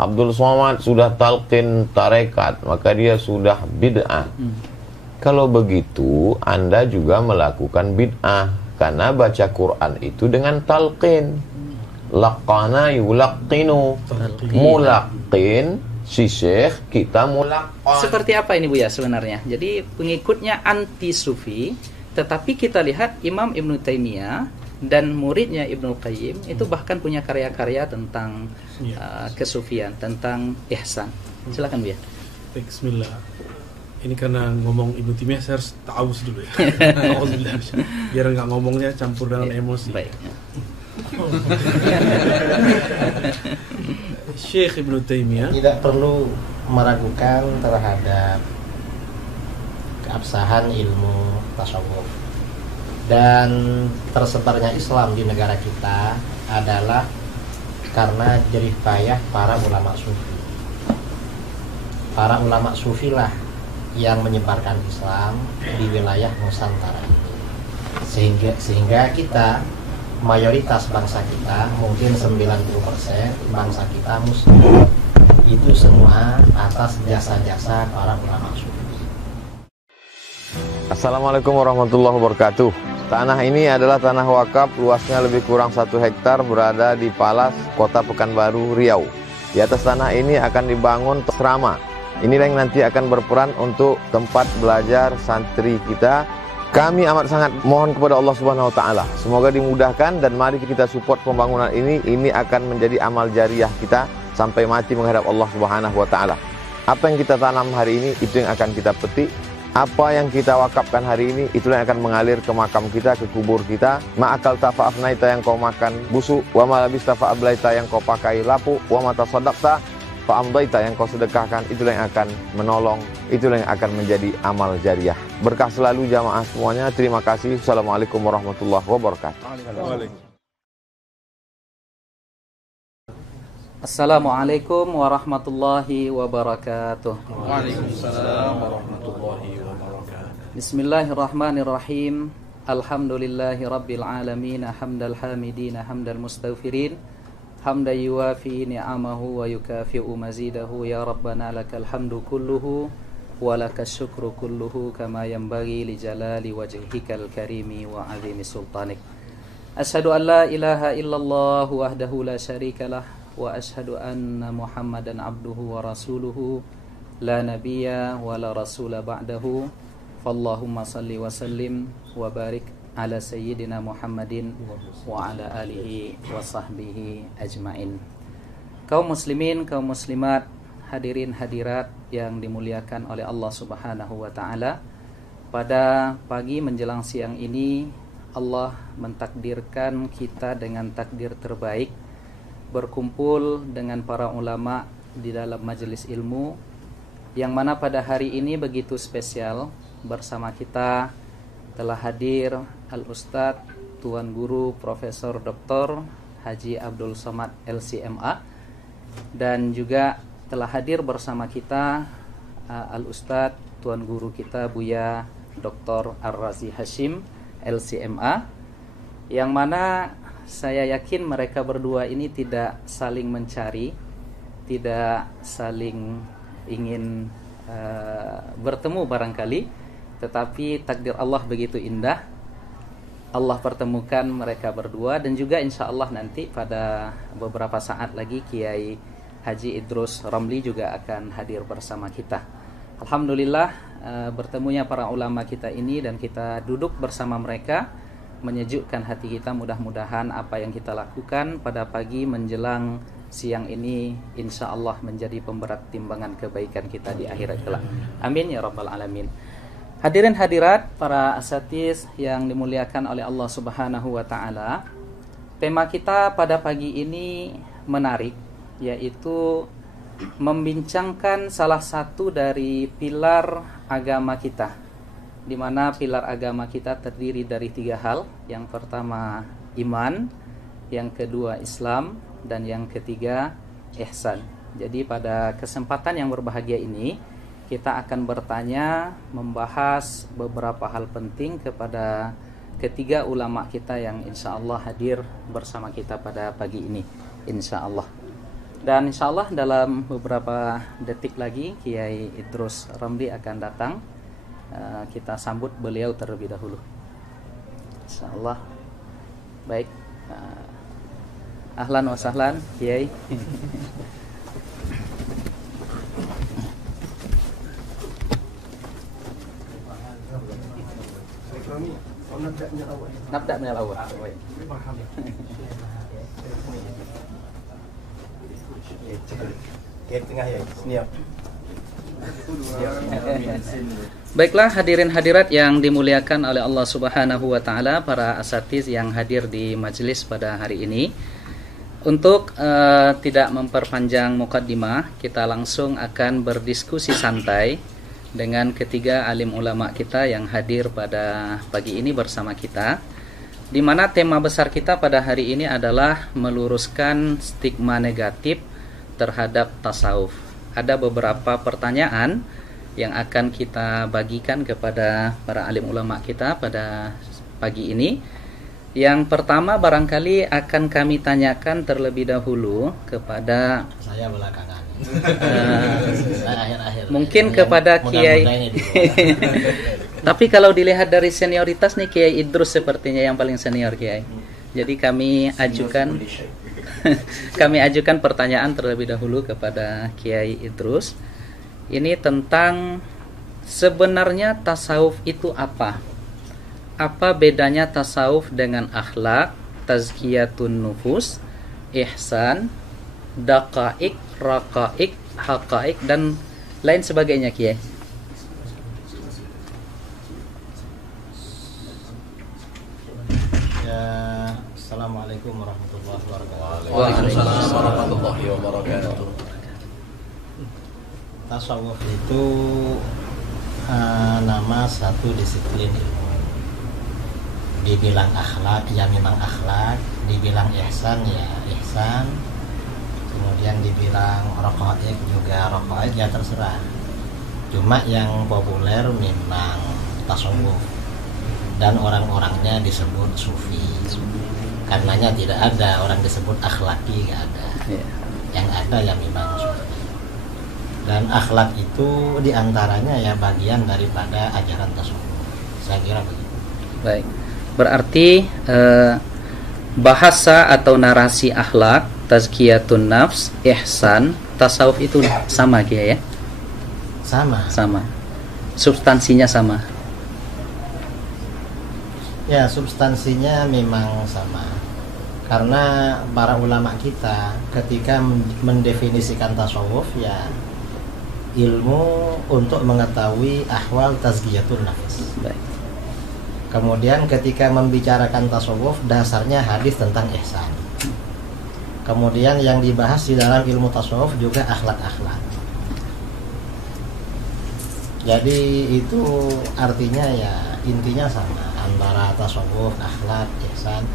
Abdul Somad sudah talqin tarekat, maka dia sudah bid'ah. Kalau begitu, Anda juga melakukan bid'ah, karena baca Quran itu dengan talqin. Laqana yulaqqinu, mulaqqin, si syekh, kita mulaqqan. Seperti apa ini Bu ya sebenarnya? Jadi pengikutnya anti sufi, tetapi kita lihat Imam Ibnu Taimiyah dan muridnya Ibnu Qayyim itu bahkan punya karya-karya tentang kesufian, tentang ihsan. Silakan Bu ya. Bismillah. Ini karena ngomong Ibnu Taimiyah saya harus ta'awuz dulu ya. Biar nggak ngomongnya campur dengan emosi. Baik. Syekh Ibnu Taimiyah tidak perlu meragukan terhadap keabsahan ilmu tasawuf, dan tersebarnya Islam di negara kita adalah karena jerih payah para ulama sufi. Para ulama sufi lah yang menyebarkan Islam di wilayah Nusantara ini, sehingga kita, mayoritas bangsa kita, mungkin 90% bangsa kita muslim, itu semua atas jasa-jasa para ulama sufi. Assalamualaikum warahmatullahi wabarakatuh. Tanah ini adalah tanah wakaf, luasnya lebih kurang 1 hektar, berada di Palas, Kota Pekanbaru, Riau. Di atas tanah ini akan dibangun asrama. Inilah yang nanti akan berperan untuk tempat belajar santri kita. Kami amat sangat mohon kepada Allah Subhanahu wa taala, semoga dimudahkan dan mari kita support pembangunan ini. Ini akan menjadi amal jariah kita sampai mati menghadap Allah Subhanahu wa taala. Apa yang kita tanam hari ini, itu yang akan kita petik. Apa yang kita wakafkan hari ini, itulah yang akan mengalir ke makam kita, ke kubur kita. Ma'akal tafa'afnaita, yang kau makan busuk, wa ma labista fa'ablaita, yang kau pakai lapuk, wa ma tasaddaqta fa'amdaita, yang kau sedekahkan, itulah yang akan menolong, itulah yang akan menjadi amal jariah. Berkah selalu jamaah semuanya. Terima kasih. Assalamualaikum warahmatullahi wabarakatuh. Assalamualaikum warahmatullahi wabarakatuh. Waalaikumsalam warahmatullahi wabarakatuh. Bismillahirrahmanirrahim. Alhamdulillahi rabbil alamin, hamdal hamidin, hamdal mustaghfirin, hamdan yuwafi ni'amahu wa yukafi'u mazidahu. Ya Rabbana lakal hamdu kulluhu wa lakas syukru kulluhu, kama yanbaghi li jalali wajhikal karimi wa azimi sultanik. Asyhadu an la ilaha illallah wahdahu la syarikalah, wa ashhadu anna Muhammadan abduhu wa rasuluhu, la nabiyya wa la rasula ba'dahu. Fallahumma salli wa sallim wa barik ala sayyidina Muhammadin wa ala alihi wa sahbihi ajmain. Kaum muslimin, kaum muslimat, hadirin hadirat yang dimuliakan oleh Allah Subhanahu wa taala, pada pagi menjelang siang ini Allah mentakdirkan kita dengan takdir terbaik, berkumpul dengan para ulama di dalam majelis ilmu, yang mana pada hari ini begitu spesial. Bersama kita telah hadir Al-Ustadz Tuan Guru Profesor Dr. Haji Abdul Somad LCMA, dan juga telah hadir bersama kita Al-Ustadz Tuan Guru kita Buya Dr. Ar-Razi Hashim LCMA, yang mana saya yakin mereka berdua ini tidak saling mencari, tidak saling ingin bertemu barangkali, tetapi takdir Allah begitu indah, Allah pertemukan mereka berdua. Dan juga insya Allah nanti pada beberapa saat lagi Kiai Haji Idrus Ramli juga akan hadir bersama kita. Alhamdulillah, bertemunya para ulama kita ini dan kita duduk bersama mereka menyejukkan hati kita. Mudah-mudahan apa yang kita lakukan pada pagi menjelang siang ini insya Allah menjadi pemberat timbangan kebaikan kita di akhirat kelak. Amin ya rabbal alamin. Hadirin hadirat, para asatiz yang dimuliakan oleh Allah Subhanahu wa taala, tema kita pada pagi ini menarik, yaitu membincangkan salah satu dari pilar agama kita, di mana pilar agama kita terdiri dari 3 hal. Yang pertama iman, yang kedua Islam, dan yang ketiga ihsan. Jadi pada kesempatan yang berbahagia ini kita akan bertanya, membahas beberapa hal penting kepada ketiga ulama kita yang insya Allah hadir bersama kita pada pagi ini, insya Allah. Dan insya Allah dalam beberapa detik lagi Kiai Idrus Ramli akan datang. Kita sambut beliau terlebih dahulu. Insya Allah. Baik. Ahlan wa sahlan Kiai. Nabda min al-awwal. Baiklah hadirin hadirat yang dimuliakan oleh Allah Subhanahu wa taala, para asatiz yang hadir di majelis pada hari ini. Untuk tidak memperpanjang mukaddimah, kita langsung akan berdiskusi santai dengan ketiga alim ulama kita yang hadir pada pagi ini bersama kita, di mana tema besar kita pada hari ini adalah meluruskan stigma negatif terhadap tasawuf. Ada beberapa pertanyaan yang akan kita bagikan kepada para alim ulama kita pada pagi ini. Yang pertama barangkali akan kami tanyakan terlebih dahulu kepada saya belakangan. Akhir-akhir. Mungkin kepada Kiai. Tapi kalau dilihat dari senioritas nih, Kiai Idrus sepertinya yang paling senior, Kiai. Jadi kami ajukan pertanyaan terlebih dahulu kepada Kiai Idrus. Ini tentang sebenarnya tasawuf itu apa? Apa bedanya tasawuf dengan akhlak, tazkiyatun nufus, ihsan, daqaik, raqaik, haqaik, dan lain sebagainya, Kiai. Ya, assalamualaikum warahmatullahi wabarakatuh. Waalaikumsalam warahmatullahi wabarakatuh. Tasawuf itu nama satu disiplin ilmu. Dibilang akhlak ya memang akhlak, dibilang ihsan ya ihsan, kemudian dibilang raqaik juga raqaik, ya terserah. Cuma yang populer memang tasawuf, dan orang-orangnya disebut sufi. Karenanya tidak ada orang disebut akhlaki, nggak ada. Yang ada ya memang sufi. Dan akhlak itu diantaranya ya bagian daripada ajaran tasawuf. Saya kira begitu. Baik. Berarti bahasa atau narasi akhlak, tazkiyatun nafs, ihsan, tasawuf itu sama, Kiai ya? Sama. Substansinya sama. Ya, substansinya memang sama. Karena para ulama kita ketika mendefinisikan tasawuf ya ilmu untuk mengetahui ahwal tazkiyatun nafs. Baik. Kemudian ketika membicarakan tasawuf, dasarnya hadis tentang ihsan. Kemudian yang dibahas di dalam ilmu tasawuf juga akhlak-akhlak. Jadi itu artinya ya intinya sama antara tasawuf, akhlak, ihsan.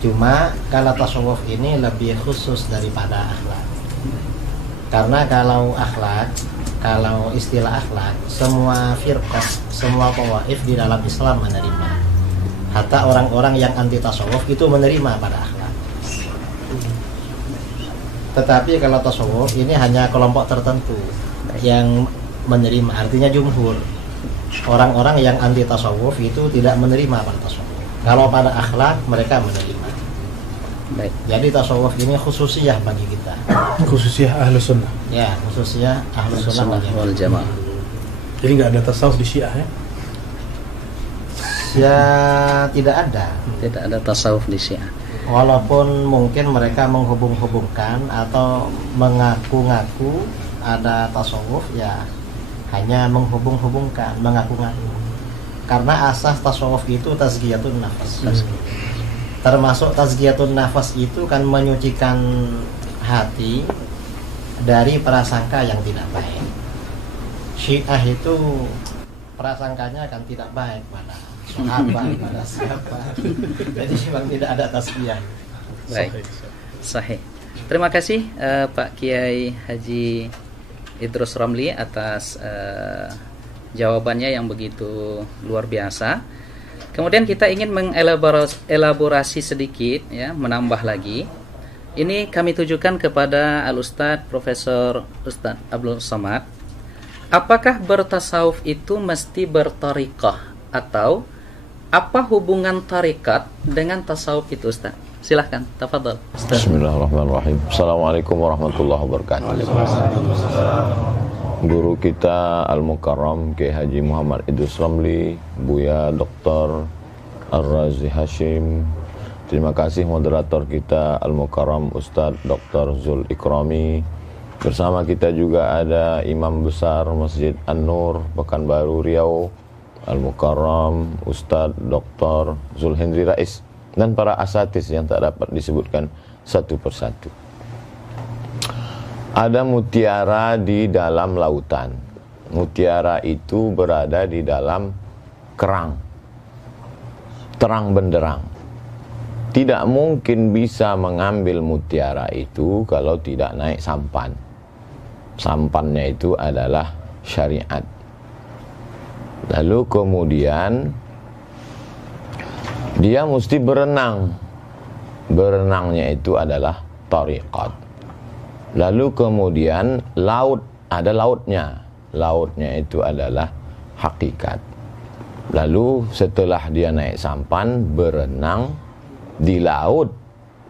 Cuma kalau tasawuf ini lebih khusus daripada akhlak. Karena kalau akhlak, kalau istilah akhlak, semua firqah, semua tawaif di dalam Islam menerima. Hatta orang-orang yang anti tasawuf itu menerima pada akhlak. Tetapi kalau tasawuf ini hanya kelompok tertentu yang menerima, artinya jumhur. Orang-orang yang anti tasawuf itu tidak menerima pada tasawuf. Kalau pada akhlak mereka menerima. Baik. Jadi tasawuf ini khususiyah bagi kita. Khususnya Ahlus Sunnah. Ya, khususnya Ahlus Sunnah wal Jamaah. Jadi nggak ada tasawuf di Syiah ya? Ya, tidak ada. Tidak ada tasawuf di Syiah. Walaupun mungkin mereka menghubung-hubungkan atau mengaku-ngaku ada tasawuf, ya hanya menghubung-hubungkan, mengaku-ngaku. Karena asas tasawuf itu tazkiyatun nafas. Termasuk tazkiyatun nafas itu kan menyucikan hati dari prasangka yang tidak baik. Syiah itu prasangkanya kan tidak baik pada sahabat, pada siapa. Jadi memang tidak ada tazkiyah. Baik. Sahih. Terima kasih Pak Kiai Haji Idrus Ramli atas jawabannya yang begitu luar biasa. Kemudian kita ingin mengelaborasi sedikit ya, menambah lagi Ini kami tujukan kepada Al-Ustadz Profesor Ustadz Abdul Somad. Apakah bertasawuf itu mesti bertariqah, atau apa hubungan tarikat dengan tasawuf itu, Ustaz? Silahkan, tafadhol, Ustaz. Bismillahirrahmanirrahim. Assalamualaikum warahmatullahi wabarakatuh. Guru kita Al-Mukarram Kiai Haji Muhammad Idris Ramli, Buya Dr. Ar-Razi Hashim. Terima kasih moderator kita Al-Mukarram Ustadz Dr. Zul Ikrami. Bersama kita juga ada Imam Besar Masjid An-Nur Pekanbaru Riau, Al-Mukarram Ustadz Dr. Zul Hendri Rais, dan para asatis yang tak dapat disebutkan satu persatu. Ada mutiara di dalam lautan. Mutiara itu berada di dalam kerang, terang benderang. Tidak mungkin bisa mengambil mutiara itu kalau tidak naik sampan. Sampannya itu adalah syariat. Lalu kemudian dia mesti berenang. Berenangnya itu adalah tariqat. Lalu kemudian laut, ada lautnya. Lautnya itu adalah hakikat. Lalu setelah dia naik sampan, berenang di laut.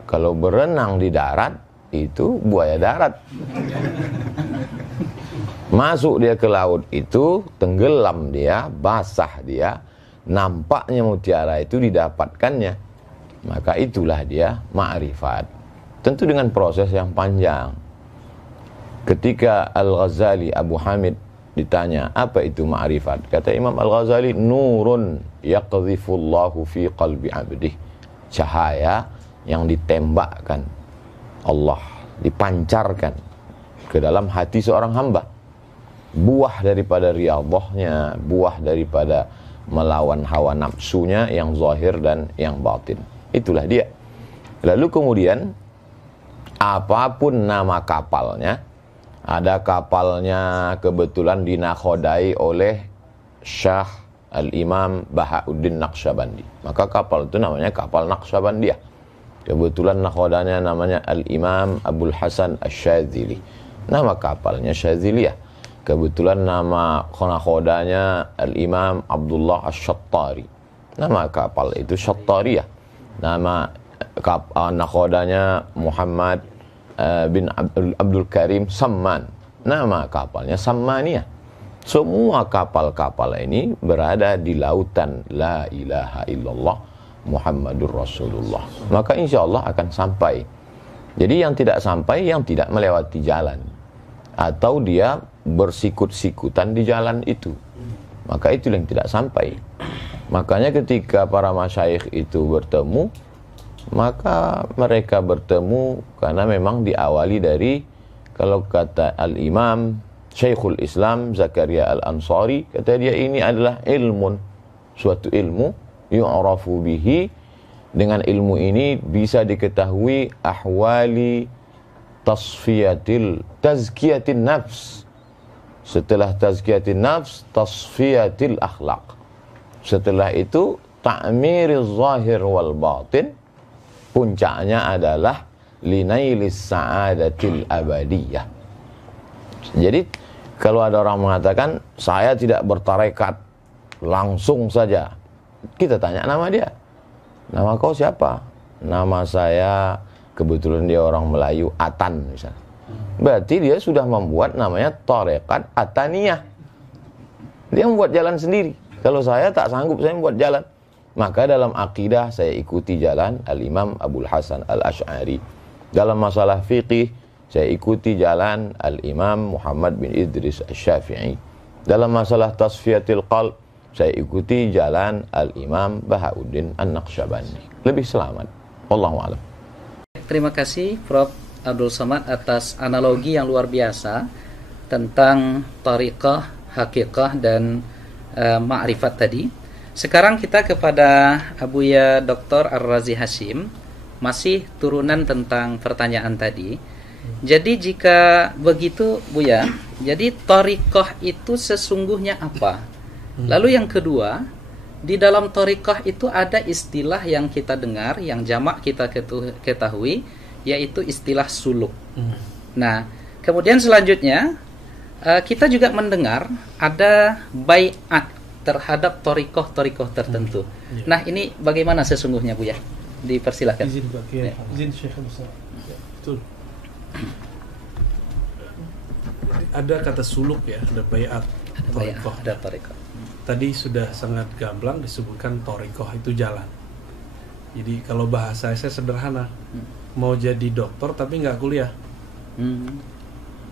Kalau berenang di darat, itu buaya darat. Masuk dia ke laut itu, tenggelam dia, basah dia, nampaknya mutiara itu didapatkannya. Maka itulah dia ma'rifat. Tentu dengan proses yang panjang. Ketika Al-Ghazali, Abu Hamid ditanya, apa itu ma'rifat? Kata Imam Al-Ghazali, nurun yaqdhifullahu fi qalbi abdih. Cahaya yang ditembakkan Allah, dipancarkan ke dalam hati seorang hamba. Buah daripada riyadhahnya, buah daripada melawan hawa nafsunya yang zahir dan yang batin. Itulah dia. Lalu kemudian apapun nama kapalnya, ada kapalnya kebetulan dinakhodai oleh Syekh Al-Imam Bahauddin Naqsyabandi, maka kapal itu namanya kapal Naqsyabandiyah. Kebetulan nakhodanya namanya Al-Imam Abdul Hasan Asy-Syadzili, nama kapalnya Syadziliyah. Kebetulan nama nakhodanya Al-Imam Abdullah Asy-Syattari, nama kapal itu Syattariyah. Nama nakhodanya Muhammad bin Abdul Karim Samman, nama kapalnya Sammaniyah. Semua kapal-kapal ini berada di lautan La ilaha illallah Muhammadur Rasulullah. Maka insya Allah akan sampai. Jadi yang tidak sampai, yang tidak melewati jalan, atau dia bersikut-sikutan di jalan itu, maka itu yang tidak sampai. Makanya ketika para masyayikh itu bertemu, maka mereka bertemu karena memang diawali dari, kalau kata Al-Imam Syekhul Islam Zakaria Al-Ansari, kata dia ini adalah ilmun, suatu ilmu, yu'rafu bihi, dengan ilmu ini bisa diketahui ahwali tazkiyatin nafs. Setelah tazkiyatin nafs, tasfiyatil akhlaq. Setelah itu ta'miril zahir wal batin. Puncaknya adalah linailis sa'adatil abadiyah. Jadi kalau ada orang mengatakan saya tidak bertarekat, langsung saja kita tanya nama dia. Nama kau siapa? Nama saya, kebetulan dia orang Melayu, Atan misalnya. Berarti dia sudah membuat namanya tarekat Ataniyah. Dia membuat jalan sendiri. Kalau saya tak sanggup, saya membuat jalan. Maka dalam akidah saya ikuti jalan Al-Imam Abul Hasan Al-Asy'ari. Dalam masalah fiqih saya ikuti jalan Al-Imam Muhammad bin Idris Asy-Syafi'i. Dalam masalah tasfiyatil qalb, saya ikuti jalan Al-Imam Bahauddin An-Naqsyabandi. Lebih selamat. Wallahu a'lam. Terima kasih Prof. Abdul Somad atas analogi yang luar biasa tentang tariqah, hakikah, dan ma'rifat tadi. Sekarang kita kepada Abuya Dr. Ar-Razi Hashim, masih turunan tentang pertanyaan tadi. Jadi jika begitu Buya, jadi tariqah itu sesungguhnya apa? Lalu yang kedua, di dalam tariqah itu ada istilah yang kita dengar, yang jamak kita ketahui, yaitu istilah suluk. Nah, kemudian selanjutnya kita juga mendengar ada bai'at terhadap torikoh tertentu. Nah, ini bagaimana sesungguhnya, Bu ya? Dipersilakan. Izin Pak, ya. Izin Syekh Musa. Ya, betul. Ada kata suluk ya, ada bai'at, torikoh. Ada torikoh. Tadi sudah sangat gamblang disebutkan torikoh itu jalan. Jadi kalau bahasa saya sederhana, mau jadi dokter tapi nggak kuliah,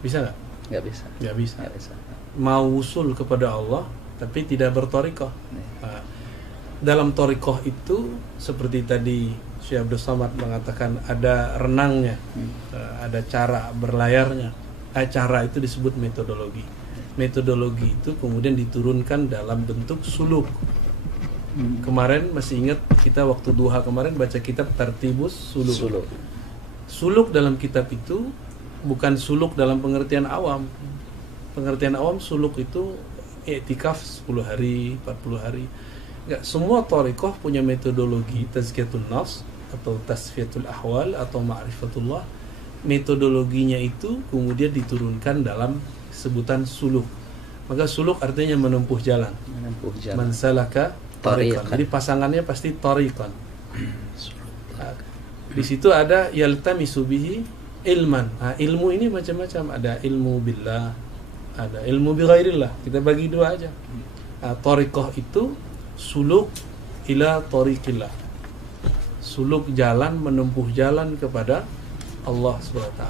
bisa nggak? Nggak bisa. Nggak bisa. Nggak bisa. Mau usul kepada Allah tapi tidak bertorikoh. Nah, dalam torikoh itu seperti tadi Syekh Abdul Somad mengatakan ada renangnya, ada cara berlayarnya. Cara itu disebut metodologi. Metodologi itu kemudian diturunkan dalam bentuk suluk. Kemarin masih ingat kita waktu duha kemarin baca kitab Tartibus Suluk. Suluk dalam kitab itu bukan suluk dalam pengertian awam. Pengertian awam suluk itu i'tikaf 10 hari, 40 hari. Enggak, semua thariqah punya metodologi tazkiyatun nafs atau tasfiyatul ahwal atau ma'rifatullah. Metodologinya itu kemudian diturunkan dalam sebutan suluk. Maka suluk artinya menempuh jalan. Man salaka tariqan. Jadi pasangannya pasti tariqan. Nah, di situ ada yaltamisu bihi ilman. Nah, ilmu ini macam-macam. Ada ilmu billah, ada ilmu bi ghairillah. Kita bagi dua aja. Nah, tariqah itu suluk ila tariqillah. Suluk jalan, menempuh jalan kepada Allah SWT.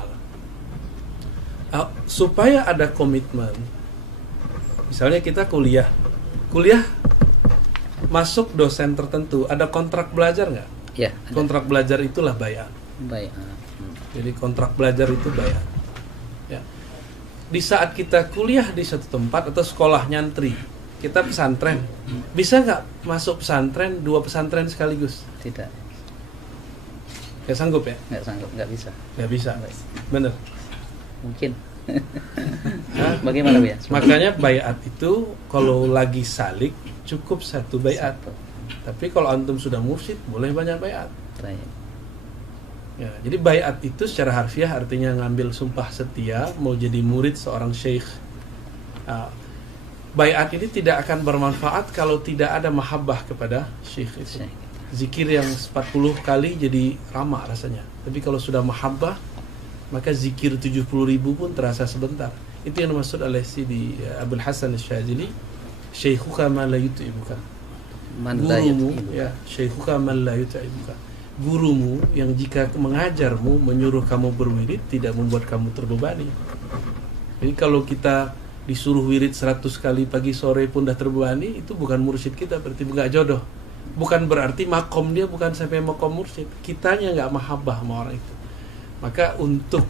Supaya ada komitmen, misalnya kita kuliah masuk dosen tertentu, ada kontrak belajar nggak? Ya. Kontrak belajar itulah bai'at. Jadi kontrak belajar itu bai'at. Ya. Di saat kita kuliah di satu tempat atau sekolah nyantri, kita pesantren, bisa nggak masuk pesantren 2 pesantren sekaligus? Tidak. Nggak sanggup ya? Nggak sanggup, nggak bisa. Nggak bisa, bener. Mungkin. Bagaimana ya? Makanya bai'at itu kalau lagi salik cukup 1 bai'at. Tapi kalau antum sudah mursyid boleh banyak bai'at. Ya, jadi bai'at itu secara harfiah artinya ngambil sumpah setia mau jadi murid seorang syekh. Bai'at ini tidak akan bermanfaat kalau tidak ada mahabbah kepada syekh itu. Zikir yang 40 kali jadi ramah rasanya. Tapi kalau sudah mahabbah, maka zikir 70.000 pun terasa sebentar. Itu yang dimaksud oleh Sidi Abdul Hasan Asy-Syadzili, syaikhuka man la yut'ibuka. Gurumu, ya, syaikhuka man la yut'ibuka. Gurumu yang jika mengajarmu, menyuruh kamu berwirid, tidak membuat kamu terbebani. Jadi kalau kita disuruh wirid 100 kali pagi sore pun dah terbebani, itu bukan mursyid kita, berarti enggak jodoh. Bukan berarti makom dia bukan sampai makom mursyid, kitanya nggak mahabbah sama orang itu. Maka untuk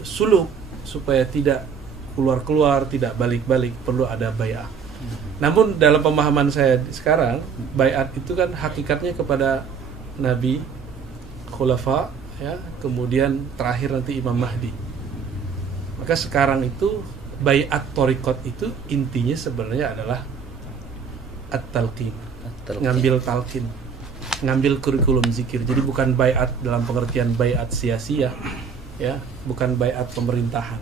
suluk supaya tidak keluar-keluar, tidak balik-balik, perlu ada bai'ah. Namun dalam pemahaman saya sekarang, bai'at itu kan hakikatnya kepada Nabi, khulafa, ya, kemudian terakhir nanti Imam Mahdi. Maka sekarang itu bai'at thariqat itu intinya sebenarnya adalah at-talqin. Ngambil talqin, ngambil kurikulum zikir. Jadi bukan bai'at dalam pengertian bai'at sia-sia, ya, bukan bai'at pemerintahan.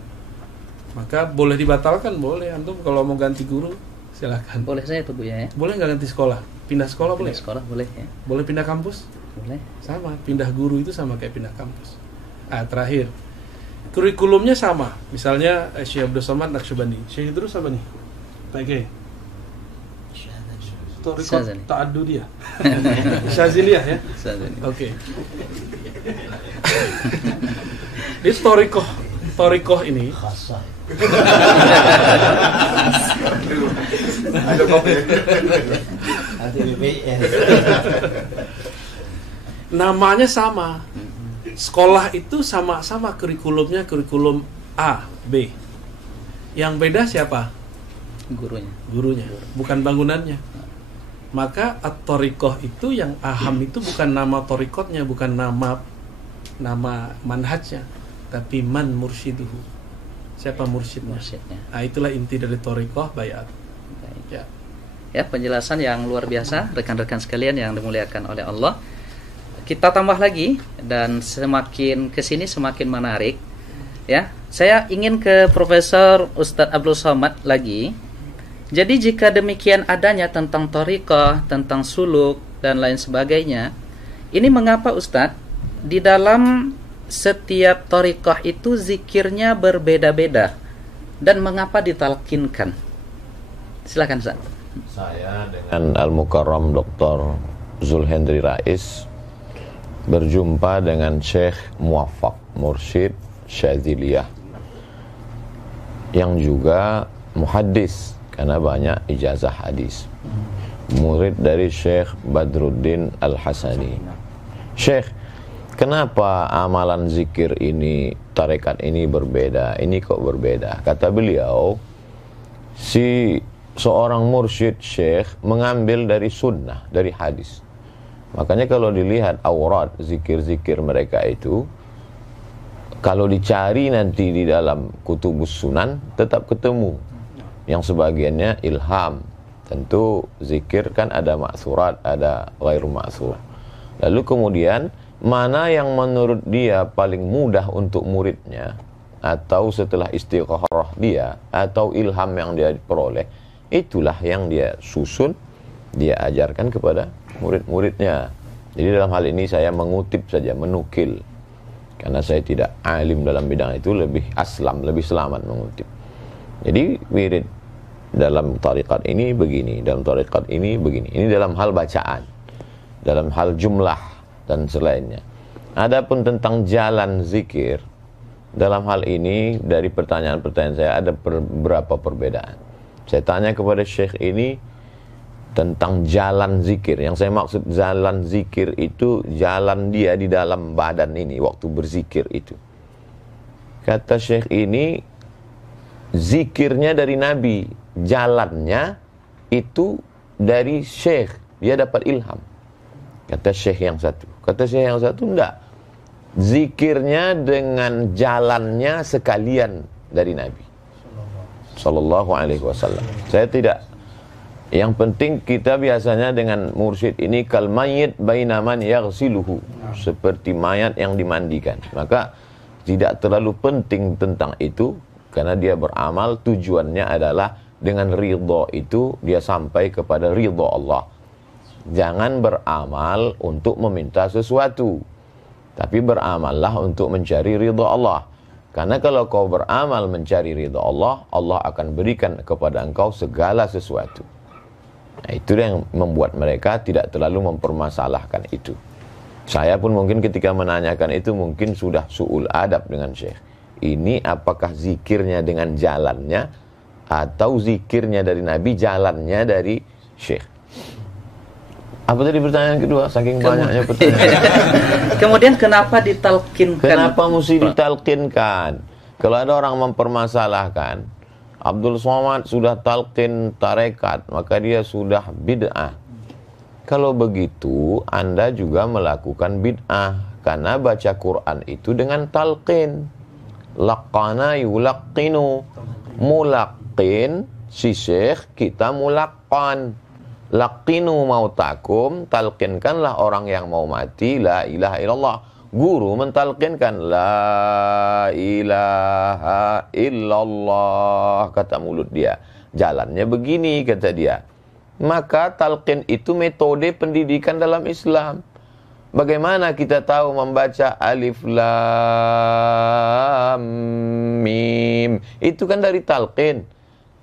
Maka boleh dibatalkan, boleh. Antum kalau mau ganti guru silakan. Boleh saya tuh Bu ya. Boleh nggak ganti sekolah? Pindah sekolah boleh? Pindah sekolah boleh ya. Boleh pindah kampus? Boleh. Sama, pindah guru itu sama kayak pindah kampus. Terakhir, kurikulumnya sama. Misalnya Syekh Abdul Somad Naqsyabandi. Syekh terus apa nih? Pak Kiai. Thariqat ta'addudiyah. Syadziliyah ya? Oke. Di thariqah ini ada kopi. Namanya sama. Sekolah itu sama-sama kurikulumnya kurikulum A, B. Yang beda siapa? Gurunya, bukan bangunannya. Maka at-thariqah itu yang aham itu bukan nama thariqatnya, bukan nama manhajnya, tapi man mursyiduhu. Siapa mursyidnya? Nah, itulah inti dari thariqah bai'at. Ya, penjelasan yang luar biasa rekan-rekan sekalian yang dimuliakan oleh Allah. kita tambah lagi dan semakin kesini semakin menarik. Ya, saya ingin ke Profesor Ustadz Abdul Somad lagi. Jadi jika demikian adanya tentang thariqah, tentang suluk dan lain sebagainya, ini mengapa Ustadz di dalam setiap thariqah itu zikirnya berbeda-beda dan mengapa ditalkinkan? Silakan Ustaz. Saya dengan Al-Mukarram Dr. Zulhendri Rais berjumpa dengan Syekh Muwaffaq Mursyid Syadziliyah yang juga muhaddis karena banyak ijazah hadis, murid dari Syekh Badruddin Al-Hasani. Syekh, kenapa amalan zikir ini, tarekat ini berbeda? Ini kok berbeda? Kata beliau, seorang mursyid syekh mengambil dari sunnah, dari hadis. Makanya kalau dilihat aurat zikir-zikir mereka itu, kalau dicari nanti di dalam kutubus sunan tetap ketemu. Yang sebagiannya ilham. Tentu zikir kan ada ma'surat, ada ghairu ma'sur. Lalu kemudian mana yang menurut dia paling mudah untuk muridnya, atau setelah istikharah dia, atau ilham yang dia peroleh, itulah yang dia susun, dia ajarkan kepada murid-muridnya. Jadi dalam hal ini saya mengutip saja, menukil. Karena saya tidak alim dalam bidang itu, lebih aslam, lebih selamat mengutip. Jadi wirid dalam tarikat ini begini, dalam tarikat ini begini. Ini dalam hal bacaan, dalam hal jumlah dan selainnya. Adapun tentang jalan zikir, dalam hal ini dari pertanyaan-pertanyaan saya ada beberapa perbedaan. Saya tanya kepada Syekh ini tentang jalan zikir. Yang saya maksud jalan zikir itu jalan dia di dalam badan ini waktu berzikir itu. Kata Syekh ini, zikirnya dari Nabi, jalannya itu dari Syekh, dia dapat ilham. Kata Syekh yang satu. Kata Syekh yang satu, enggak, zikirnya dengan jalannya sekalian dari Nabi Sallallahu Alaihi Wasallam. Saya tidak. Yang penting kita biasanya dengan mursyid ini kal mayyit baina man yaghsiluhu, seperti mayat yang dimandikan. Maka tidak terlalu penting tentang itu, karena dia beramal tujuannya adalah dengan ridha itu dia sampai kepada ridha Allah. Jangan beramal untuk meminta sesuatu, tapi beramallah untuk mencari ridha Allah. Karena kalau kau beramal mencari ridha Allah, Allah akan berikan kepada engkau segala sesuatu. Nah, itu yang membuat mereka tidak terlalu mempermasalahkan itu. Saya pun mungkin ketika menanyakan itu mungkin sudah su'ul adab dengan Syekh. Ini apakah zikirnya dengan jalannya, atau zikirnya dari Nabi, jalannya dari Syekh? Apa tadi pertanyaan kedua? Saking banyaknya pertanyaan. Kemudian kenapa ditalkinkan? Kenapa mesti ditalkinkan? Kalau ada orang mempermasalahkan, Abdul Somad sudah talqin tarekat, maka dia sudah bid'ah. Kalau begitu, Anda juga melakukan bid'ah, karena baca Quran itu dengan talqin. Laqana yulaqqinu, mulaqqin si syekh, kita mulaqqan. Laqinu mautakum, talqinkanlah orang yang mau mati la ilaha illallah. Guru mentalqinkan la ilaha illallah, kata mulut dia. Jalannya begini, kata dia. Maka talqin itu metode pendidikan dalam Islam. Bagaimana kita tahu membaca alif lam mim? Itu kan dari talqin.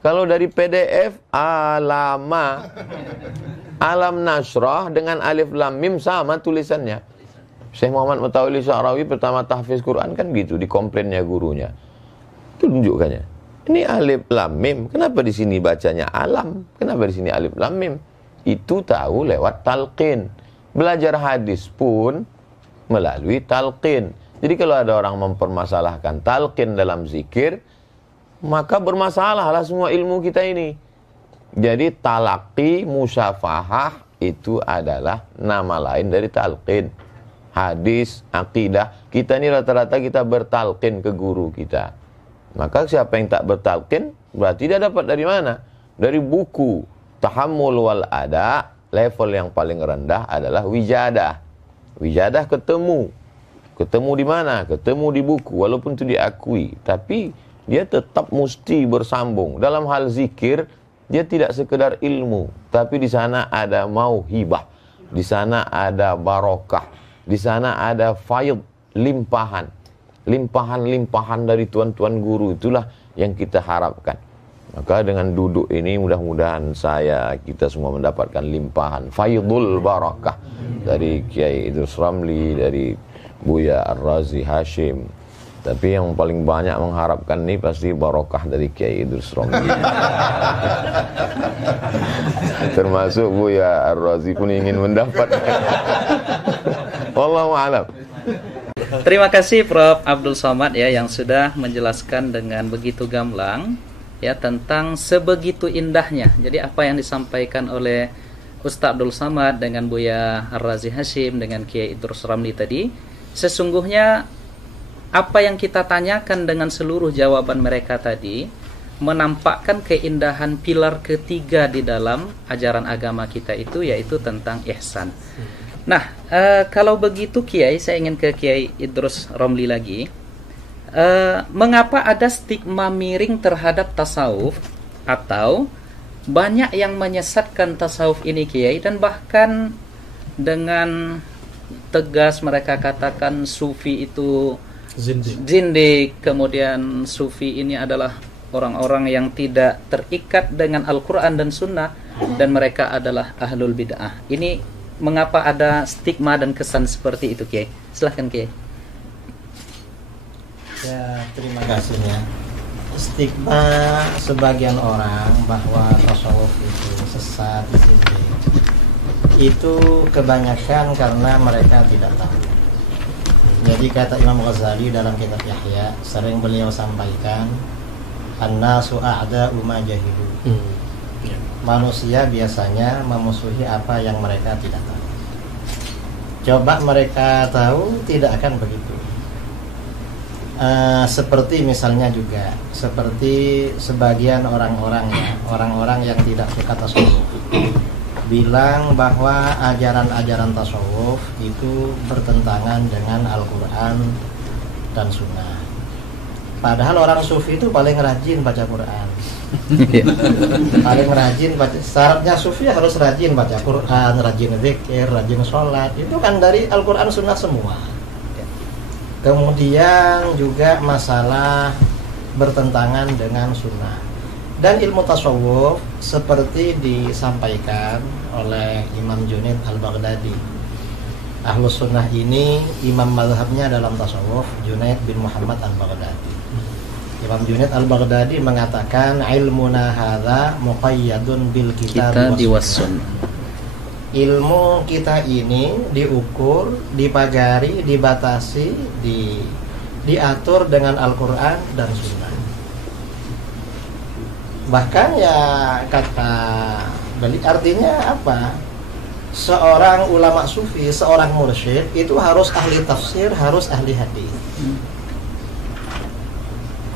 Kalau dari PDF, alama, alam nasrah dengan alif lam mim sama tulisannya. Syekh Muhammad Mutawalli Sya'rawi pertama tahfiz Quran kan gitu, di komplainnya gurunya. Tunjukkannya. Ini alif lam mim. Kenapa di sini bacanya alam? Kenapa di sini alif lam mim? Itu tahu lewat talqin. Belajar hadis pun melalui talqin. Jadi kalau ada orang mempermasalahkan talqin dalam zikir, maka bermasalahlah semua ilmu kita ini. Jadi talaqi, musyafahah itu adalah nama lain dari talqin. Hadis, akidah, kita ini rata-rata kita bertalqin ke guru kita. Maka siapa yang tak bertalqin berarti dia dapat dari mana? Dari buku. Tahammul wal ada, level yang paling rendah adalah wijadah. Wijadah ketemu. Ketemu di mana? Ketemu di buku, walaupun itu diakui. Tapi dia tetap mesti bersambung. Dalam hal zikir, dia tidak sekedar ilmu. Tapi di sana ada mauhibah. Di sana ada barokah. Di sana ada faid, limpahan. Limpahan-limpahan dari tuan-tuan guru. Itulah yang kita harapkan. Maka dengan duduk ini mudah-mudahan kita semua mendapatkan limpahan. Faidul barakah. Dari Kiai Idrus Ramli, dari Buya Ar-Razi Hashim. Tapi yang paling banyak mengharapkan ini pasti barokah dari Kiai Idrus Ramli. Termasuk Buya Ar-Razi pun ingin mendapatkan. Wallahu a'lam. Terima kasih Prof. Abdul Somad ya yang sudah menjelaskan dengan begitu gamblang ya tentang sebegitu indahnya. Jadi apa yang disampaikan oleh Ustaz Abdul Somad dengan Buya Ar-Razi Hashim dengan Kiai Idrus Ramli tadi, sesungguhnya apa yang kita tanyakan dengan seluruh jawaban mereka tadi menampakkan keindahan pilar ketiga di dalam ajaran agama kita itu, yaitu tentang ihsan. Nah, kalau begitu Kiai, saya ingin ke Kiai Idrus Ramli lagi. Mengapa ada stigma miring terhadap tasawuf, atau banyak yang menyesatkan tasawuf ini Kiai, dan bahkan dengan tegas mereka katakan sufi itu zindik, kemudian sufi ini adalah orang-orang yang tidak terikat dengan Al-Quran dan Sunnah, dan mereka adalah ahlul bid'ah. Ini mengapa ada stigma dan kesan seperti itu Kiai? Silahkan Kiai. Ya, terima kasih ya. Stigma sebagian orang bahwa tasawuf itu sesat, zindik, itu kebanyakan karena mereka tidak tahu. Jadi kata Imam Ghazali dalam kitab Yahya, sering beliau sampaikan, an-nasu a'da'u ma jahilu. Manusia biasanya memusuhi apa yang mereka tidak tahu. Coba mereka tahu, tidak akan begitu. Seperti misalnya juga seperti sebagian orang-orang ya, orang-orang yang tidak suka tasawuf bilang bahwa ajaran-ajaran tasawuf itu bertentangan dengan Al-Quran dan Sunnah. Padahal orang sufi itu paling rajin baca Quran. Paling rajin baca. Syaratnya sufi harus rajin baca Quran, rajin zikir, rajin sholat. Itu kan dari Al-Quran Sunnah semua. Kemudian juga masalah bertentangan dengan Sunnah. Dan ilmu tasawuf seperti disampaikan oleh Imam Junaid Al-Baghdadi. Ahlus Sunnah ini imam mazhabnya dalam tasawuf Junaid bin Muhammad Al-Baghdadi. Imam Junaid Al-Baghdadi mengatakan ilmuna hadza muqayyadun bil kitab was sunnah. Ilmu kita ini diukur, dipagari, dibatasi, diatur dengan Al-Quran dan Sunnah. Bahkan ya kata beli artinya apa? Seorang ulama sufi, seorang mursyid itu harus ahli tafsir, harus ahli hadis.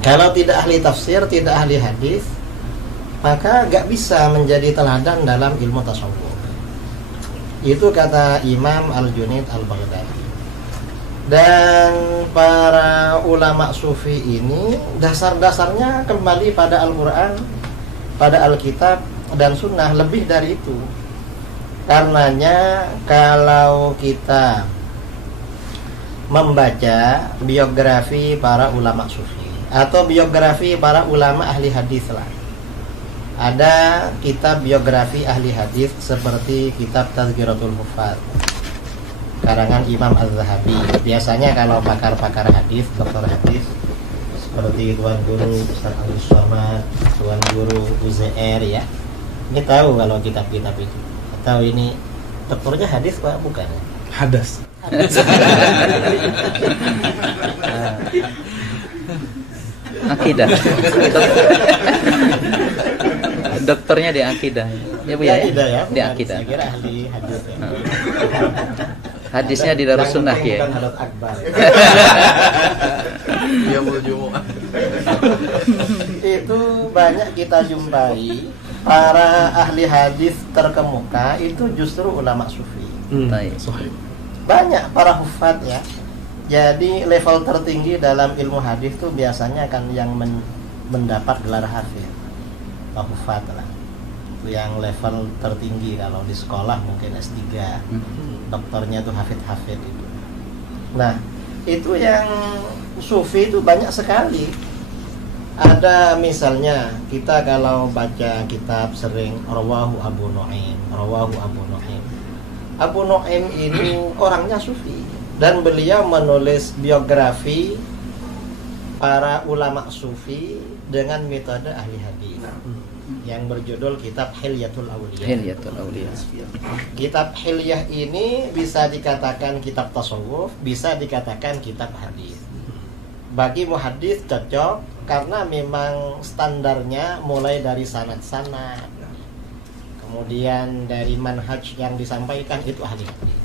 Kalau tidak ahli tafsir, tidak ahli hadis, maka gak bisa menjadi teladan dalam ilmu tasawuf. Itu kata Imam Al-Junaid Al-Baghdadi. Dan para ulama sufi ini dasar-dasarnya kembali pada Al-Quran, pada Alkitab dan Sunnah, lebih dari itu. Karenanya kalau kita membaca biografi para ulama sufi atau biografi para ulama ahli hadis lah, ada kitab biografi ahli hadis seperti kitab Tazkiratul Huffaz karangan Imam Az-Zahabi. Biasanya kalau pakar-pakar hadis, dokter hadis seperti Tuan Guru Ustaz Abdus Somad, Tuan Guru UZR ya, ini tahu kalau kitab-kitab itu. Tahu ini dokternya hadis Pak? Bukan. Hadas. Akidah. Dokternya di akidah. Ya Bu ya. Ya, Di akidah. Saya kira ahli hadis. Ya. Hadisnya di Darus Sunnah ya. Bukan Hadats Akbar. Dia berjumuah. Itu banyak kita jumpai para ahli hadis terkemuka itu justru ulama sufi. Baik. banyak para hufad ya. Jadi level tertinggi dalam ilmu hadis tuh biasanya kan yang mendapat gelar hafid atau hufad lah. Itu yang level tertinggi. Kalau di sekolah mungkin S3, doktornya tuh hafid-hafid itu. Nah, itu yang sufi itu banyak sekali. Ada misalnya kita kalau baca kitab sering rawahu Abu Nu'aim. Abu Nu'aim ini orangnya sufi dan beliau menulis biografi para ulama sufi dengan metode ahli hadis yang berjudul kitab Hilyatul Auliya. Kitab Hilyah ini bisa dikatakan kitab tasawuf, bisa dikatakan kitab hadis. Bagi muhaddis cocok karena memang standarnya mulai dari sanad-sanad, kemudian dari manhaj yang disampaikan itu ahli hadis.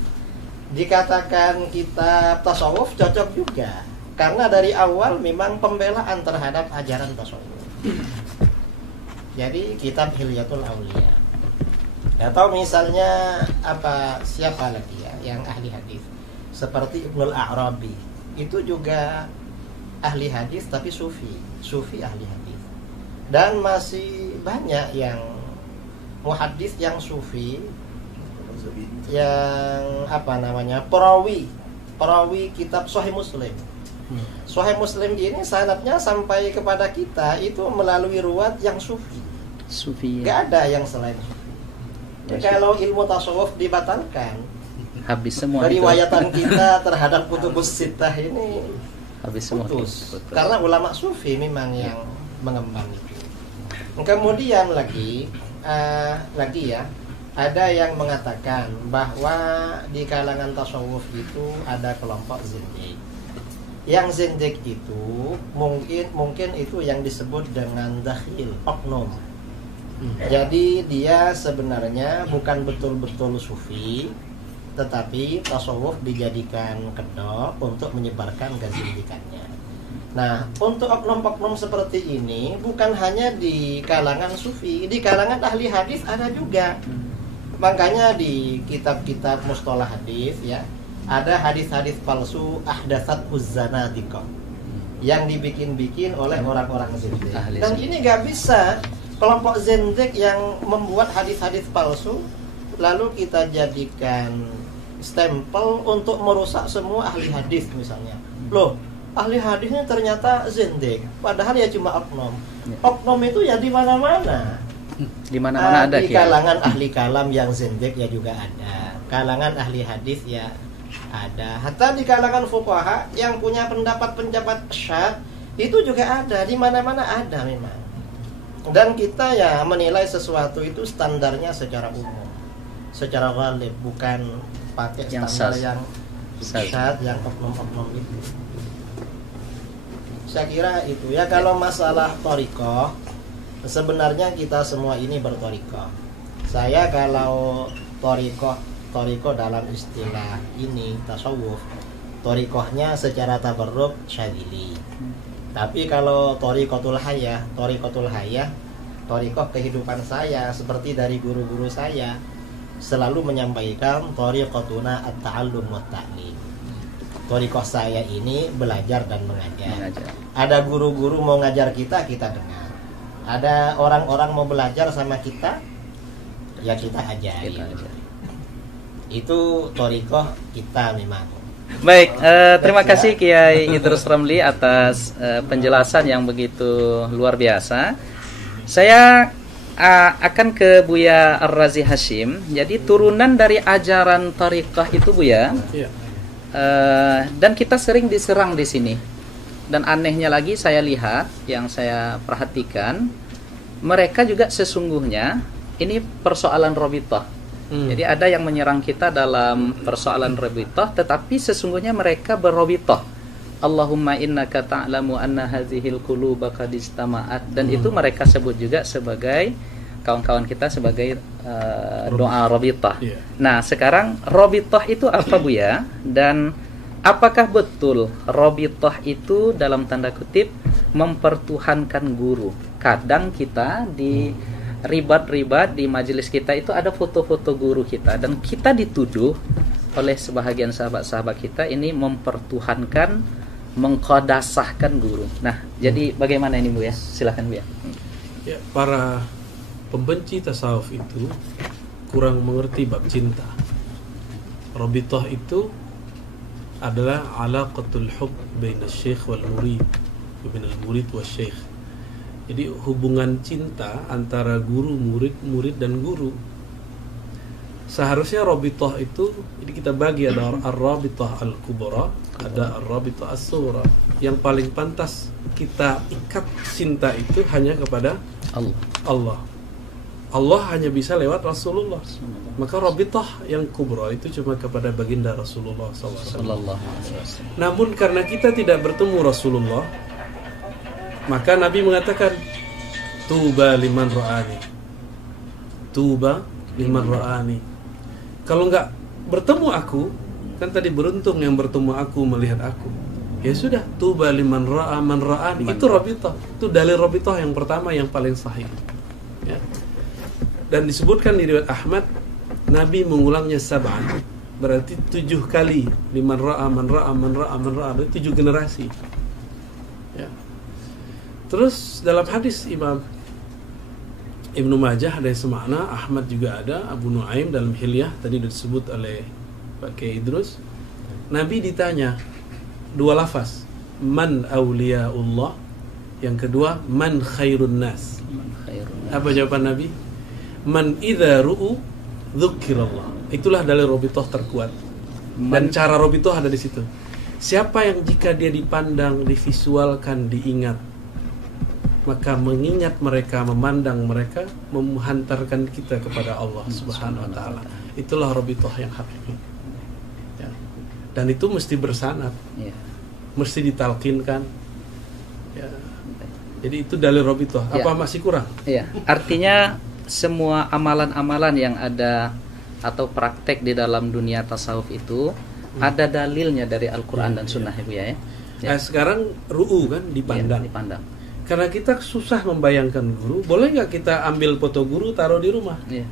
Dikatakan kitab tasawuf cocok juga karena dari awal memang pembelaan terhadap ajaran tasawuf. Jadi kitab Hilyatul Auliya. Atau misalnya siapa lagi ya yang ahli hadis seperti Ibnul A'rabi, itu juga ahli hadis tapi sufi ahli hadis. Dan masih banyak yang muhaddis yang sufi, yang perawi kitab Sahih Muslim. Sahih Muslim ini sanadnya sampai kepada kita itu melalui ruwat yang sufi. Gak ada yang selain sufi. Kalau ilmu tasawuf dibatalkan, habis semua riwayatan kita terhadap kutubus sittah ini habis semua putus. Karena ulama sufi memang yang mengemban itu. Kemudian lagi ya, ada yang mengatakan bahwa di kalangan tasawuf itu ada kelompok zindik. Yang zindik itu mungkin itu yang disebut dengan dakhil, oknum. Jadi dia sebenarnya bukan betul-betul sufi, tetapi tasawuf dijadikan kedok untuk menyebarkan kezindikannya. Nah, untuk oknum-oknum seperti ini bukan hanya di kalangan sufi, di kalangan ahli hadis ada juga. Makanya di kitab-kitab mustalah hadis ya, ada hadis-hadis palsu ahdatsat uzzanadiqah yang dibikin-bikin oleh orang-orang zindik. Dan ini gak bisa kelompok zindik yang membuat hadis-hadis palsu lalu kita jadikan stempel untuk merusak semua ahli hadis misalnya. Loh, ahli hadisnya ternyata zindik, padahal ya cuma oknum. Oknum itu ya di mana-mana. Di mana-mana ada. Di kalangan ahli kalam yang zindik ya juga ada. Kalangan ahli hadis ya ada. Hatta di kalangan fuqaha yang punya pendapat syad itu juga ada. Di mana-mana ada memang. Dan kita ya menilai sesuatu itu standarnya secara umum, secara ghalib, bukan pakai standar yang syad, yang oknum-oknum itu. Saya kira itu ya. Kalau masalah thariqah, sebenarnya kita semua ini berthariqah. Saya kalau thariqah dalam istilah ini tasawuf, thariqahnya secara tabarruk syadzili. Tapi kalau thariqatul hayah, thariqah kehidupan saya seperti dari guru-guru saya selalu menyampaikan thariqatuna at-ta'allum wa ta'lim. Thariqah saya ini belajar dan mengajar. Ada guru-guru mau ngajar kita dengar. Ada orang-orang mau belajar sama kita, ya kita ajari. Itu thariqah kita memang. Baik, terima kasih Kiai Idrus Ramli atas penjelasan yang begitu luar biasa. Saya akan ke Buya Ar-Razi Hashim. Jadi turunan dari ajaran thariqah itu Buya. Dan kita sering diserang di sini. Dan anehnya lagi saya lihat, yang saya perhatikan, mereka juga sesungguhnya ini persoalan robitah. Jadi ada yang menyerang kita dalam persoalan robitah, tetapi sesungguhnya mereka berrobitah. Allahumma innaka ta'lamu anna hadhil quluba qad istama'at. Dan itu mereka sebut juga sebagai, kawan-kawan kita sebagai doa robitah. Nah sekarang robitah itu apa Buya? Dan apakah betul robitah itu dalam tanda kutip mempertuhankan guru? Kadang kita di ribat-ribat di majelis kita itu ada foto-foto guru kita, dan kita dituduh oleh sebahagian sahabat-sahabat kita ini mempertuhankan, mengqadasahkan guru. Nah, jadi bagaimana ini Bu ya? Silakan Bu ya. Ya, para pembenci tasawuf itu kurang mengerti bab cinta. Rabithah itu adalah alaqatul hub baina syekh wal murid, baina al-murid wa syekh. Jadi hubungan cinta antara guru, murid dan guru. Seharusnya rabithah itu, jadi kita bagi, ada ar-rabithah al-kubra, ada ar-rabithah as-sughra. Yang paling pantas kita ikat cinta itu hanya kepada Allah. Allah hanya bisa lewat Rasulullah. Maka rabithah yang kubra itu cuma kepada baginda Rasulullah SAW. Namun karena kita tidak bertemu Rasulullah, maka Nabi mengatakan, tuba liman ra'ani, tuba liman ra'ani. Kalau nggak bertemu aku, kan tadi beruntung yang bertemu aku melihat aku. Ya sudah, tuba liman ra'a man ra'ani. Itu rabithah. Itu dalil rabithah yang pertama yang paling sahih. Ya. Dan disebutkan di riwayat Ahmad, Nabi mengulangnya sab'an. Berarti 7 kali. Liman ra'a man ra'a man ra'a man ra'a. Berarti 7 generasi. Ya. Terus dalam hadis Imam Ibnu Majah ada yang semakna, Ahmad juga ada, Abu Nuaim dalam Hilyah tadi disebut oleh Pak Kiai Idrus. Nabi ditanya 2 lafaz, man awliyaullah, yang kedua man khairun nas. Apa jawaban Nabi? Man idza ru'u dzukirallah. Itulah dalil rabithah terkuat. Dan cara rabithah ada di situ. Siapa yang jika dia dipandang, divisualkan, diingat, maka mengingat mereka, memandang mereka, menghantarkan kita kepada Allah Subhanahu wa taala. Itulah rabithah yang hakiki. Ya. Dan itu mesti bersanad. Ya. Mesti ditalkinkan. Ya. Jadi itu dalil rabithah. Apa masih kurang? Iya. Artinya semua amalan-amalan yang ada atau praktek di dalam dunia tasawuf itu ada dalilnya dari Al-Qur'an dan Sunnah Ibu ya. Nah, sekarang ru'u kan dipandang. Dipandang. Karena kita susah membayangkan guru, boleh nggak kita ambil foto guru taruh di rumah? Iya.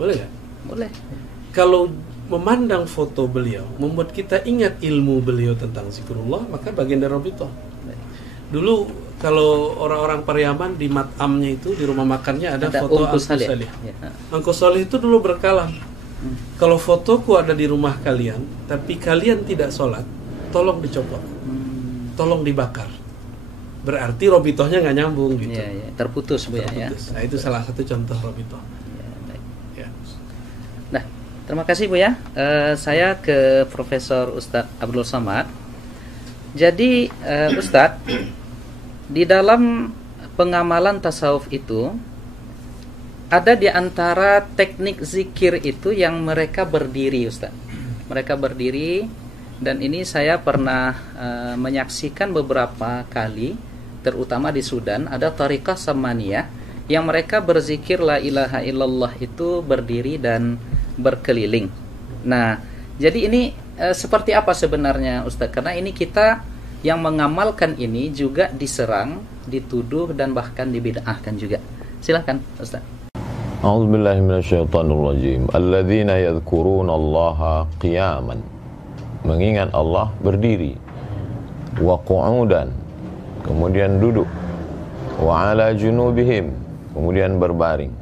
Boleh nggak? Boleh. Kalau memandang foto beliau membuat kita ingat ilmu beliau tentang zikrullah, maka bagian dari rabithah. Dulu kalau orang-orang Pariaman di matamnya itu, di rumah makannya ada foto Angku Salih. Angku Salih itu dulu berkalam, kalau fotoku ada di rumah kalian, tapi kalian tidak sholat, tolong dicopot, tolong dibakar. Berarti rabithahnya nggak nyambung gitu. Ya, terputus Bu ya. Nah, itu salah satu contoh rabithah. Ya. Nah, terima kasih Bu ya. Saya ke Profesor Ustadz Abdul Somad. Jadi Ustadz, di dalam pengamalan tasawuf itu ada di antara teknik zikir itu yang mereka berdiri Ustadz. Mereka berdiri, dan ini saya pernah menyaksikan beberapa kali, terutama di Sudan, ada tariqah Samaniyah yang mereka berzikir la ilaha illallah itu berdiri dan berkeliling. Nah, jadi ini seperti apa sebenarnya Ustaz? Karena ini kita yang mengamalkan ini juga diserang, dituduh, dan bahkan dibid'ahkan juga. Silakan Ustaz. A'udzubillahi minasyaitonirrajim. Alladzina yadhkurunallaha qiyaman. Mengingat Allah berdiri. Wa qu'udan, kemudian duduk, wa ala junubihim, kemudian berbaring.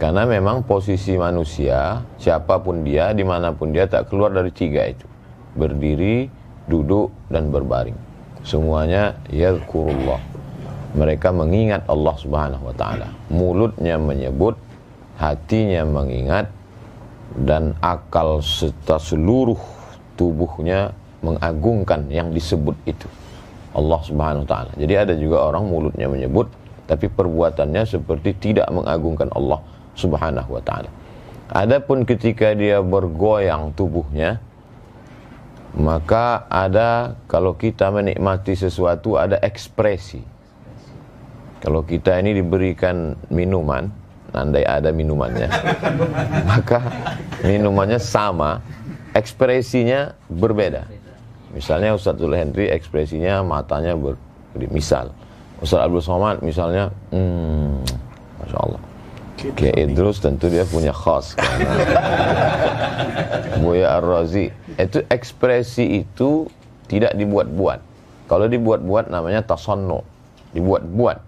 Karena memang posisi manusia, siapapun dia, dimanapun dia, tak keluar dari 3 itu: berdiri, duduk, dan berbaring. Semuanya yadhkurullah. Mereka mengingat Allah Subhanahu wa ta'ala. Mulutnya menyebut, hatinya mengingat, dan akal serta seluruh tubuhnya mengagungkan yang disebut itu, Allah Subhanahu wa ta'ala. Jadi ada juga orang mulutnya menyebut, tapi perbuatannya seperti tidak mengagungkan Allah Subhanahu wa ta'ala. Adapun ketika dia bergoyang tubuhnya, maka ada, kalau kita menikmati sesuatu, ada ekspresi. Kalau kita ini diberikan minuman, andai ada minumannya, maka minumannya sama, ekspresinya berbeda. Misalnya Ustadzul Hendri ekspresinya matanya misal Ustadz Abdul Somad misalnya Masya Allah. Kiai Idrus tentu dia punya khas kan. Buya Ar-Razi itu ekspresi itu tidak dibuat-buat. Kalau dibuat-buat namanya tasannu, dibuat-buat.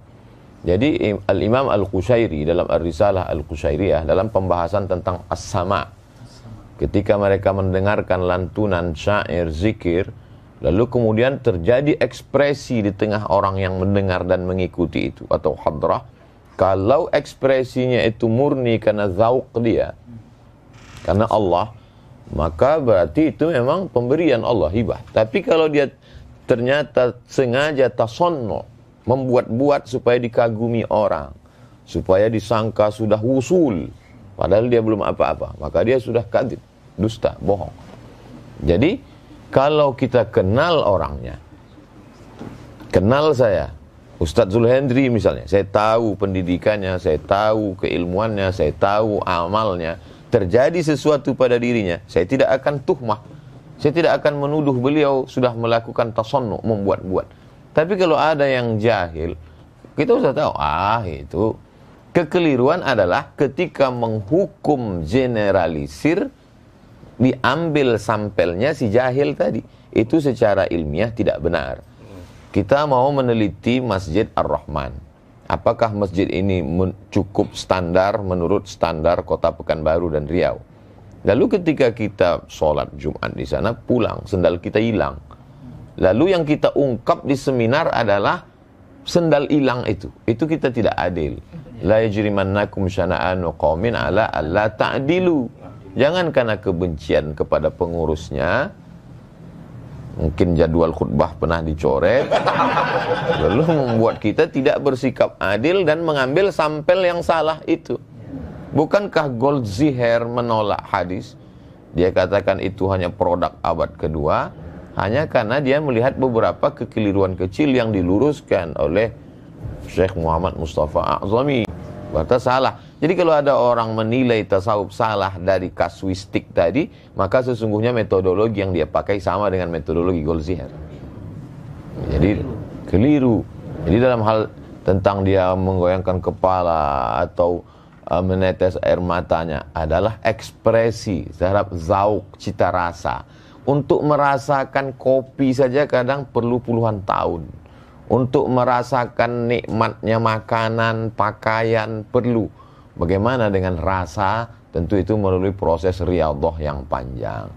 Jadi Al-Imam Al-Qushairi dalam Ar-Risalah Al-Qushairiyah dalam pembahasan tentang as-sama, ketika mereka mendengarkan lantunan syair zikir, lalu kemudian terjadi ekspresi di tengah orang yang mendengar dan mengikuti itu atau hadrah. Kalau ekspresinya itu murni karena zauq dia, karena Allah, maka berarti itu memang pemberian Allah, hibah. Tapi kalau dia ternyata sengaja tasannu, membuat-buat supaya dikagumi orang, supaya disangka sudah wusul, padahal dia belum apa-apa, maka dia sudah kadzib, dusta, bohong. Jadi kalau kita kenal orangnya, kenal saya Ustadz Zulhendri misalnya, saya tahu pendidikannya, saya tahu keilmuannya, saya tahu amalnya, terjadi sesuatu pada dirinya, saya tidak akan tuhmah, saya tidak akan menuduh beliau sudah melakukan tasannu, membuat-buat. Tapi kalau ada yang jahil, kita sudah tahu, itu kekeliruan adalah ketika menghukum generalisir, diambil sampelnya si jahil tadi. Itu secara ilmiah tidak benar. Kita mau meneliti Masjid Ar-Rahman. Apakah masjid ini cukup standar menurut standar Kota Pekanbaru dan Riau? Lalu ketika kita sholat Jumat di sana, pulang, sendal kita hilang. Lalu yang kita ungkap di seminar adalah sendal hilang itu. Itu kita tidak adil. La yajrimannakum syana'anu qaumin ala alla ta'dilu. Jangan karena kebencian kepada pengurusnya, mungkin jadwal khutbah pernah dicoret, lalu membuat kita tidak bersikap adil dan mengambil sampel yang salah itu. Bukankah Goldziher menolak hadis? Dia katakan itu hanya produk abad kedua, hanya karena dia melihat beberapa kekeliruan kecil yang diluruskan oleh Syekh Muhammad Mustafa A'zami. Berarti salah. Jadi kalau ada orang menilai tasawuf salah dari kasuistik tadi, maka sesungguhnya metodologi yang dia pakai sama dengan metodologi Goldziher. Jadi keliru. Jadi dalam hal tentang dia menggoyangkan kepala atau menetes air matanya adalah ekspresi terhadap zauk, cita rasa. Untuk merasakan kopi saja kadang perlu puluhan tahun. Untuk merasakan nikmatnya makanan, pakaian perlu. Bagaimana dengan rasa? Tentu itu melalui proses riyadhah yang panjang.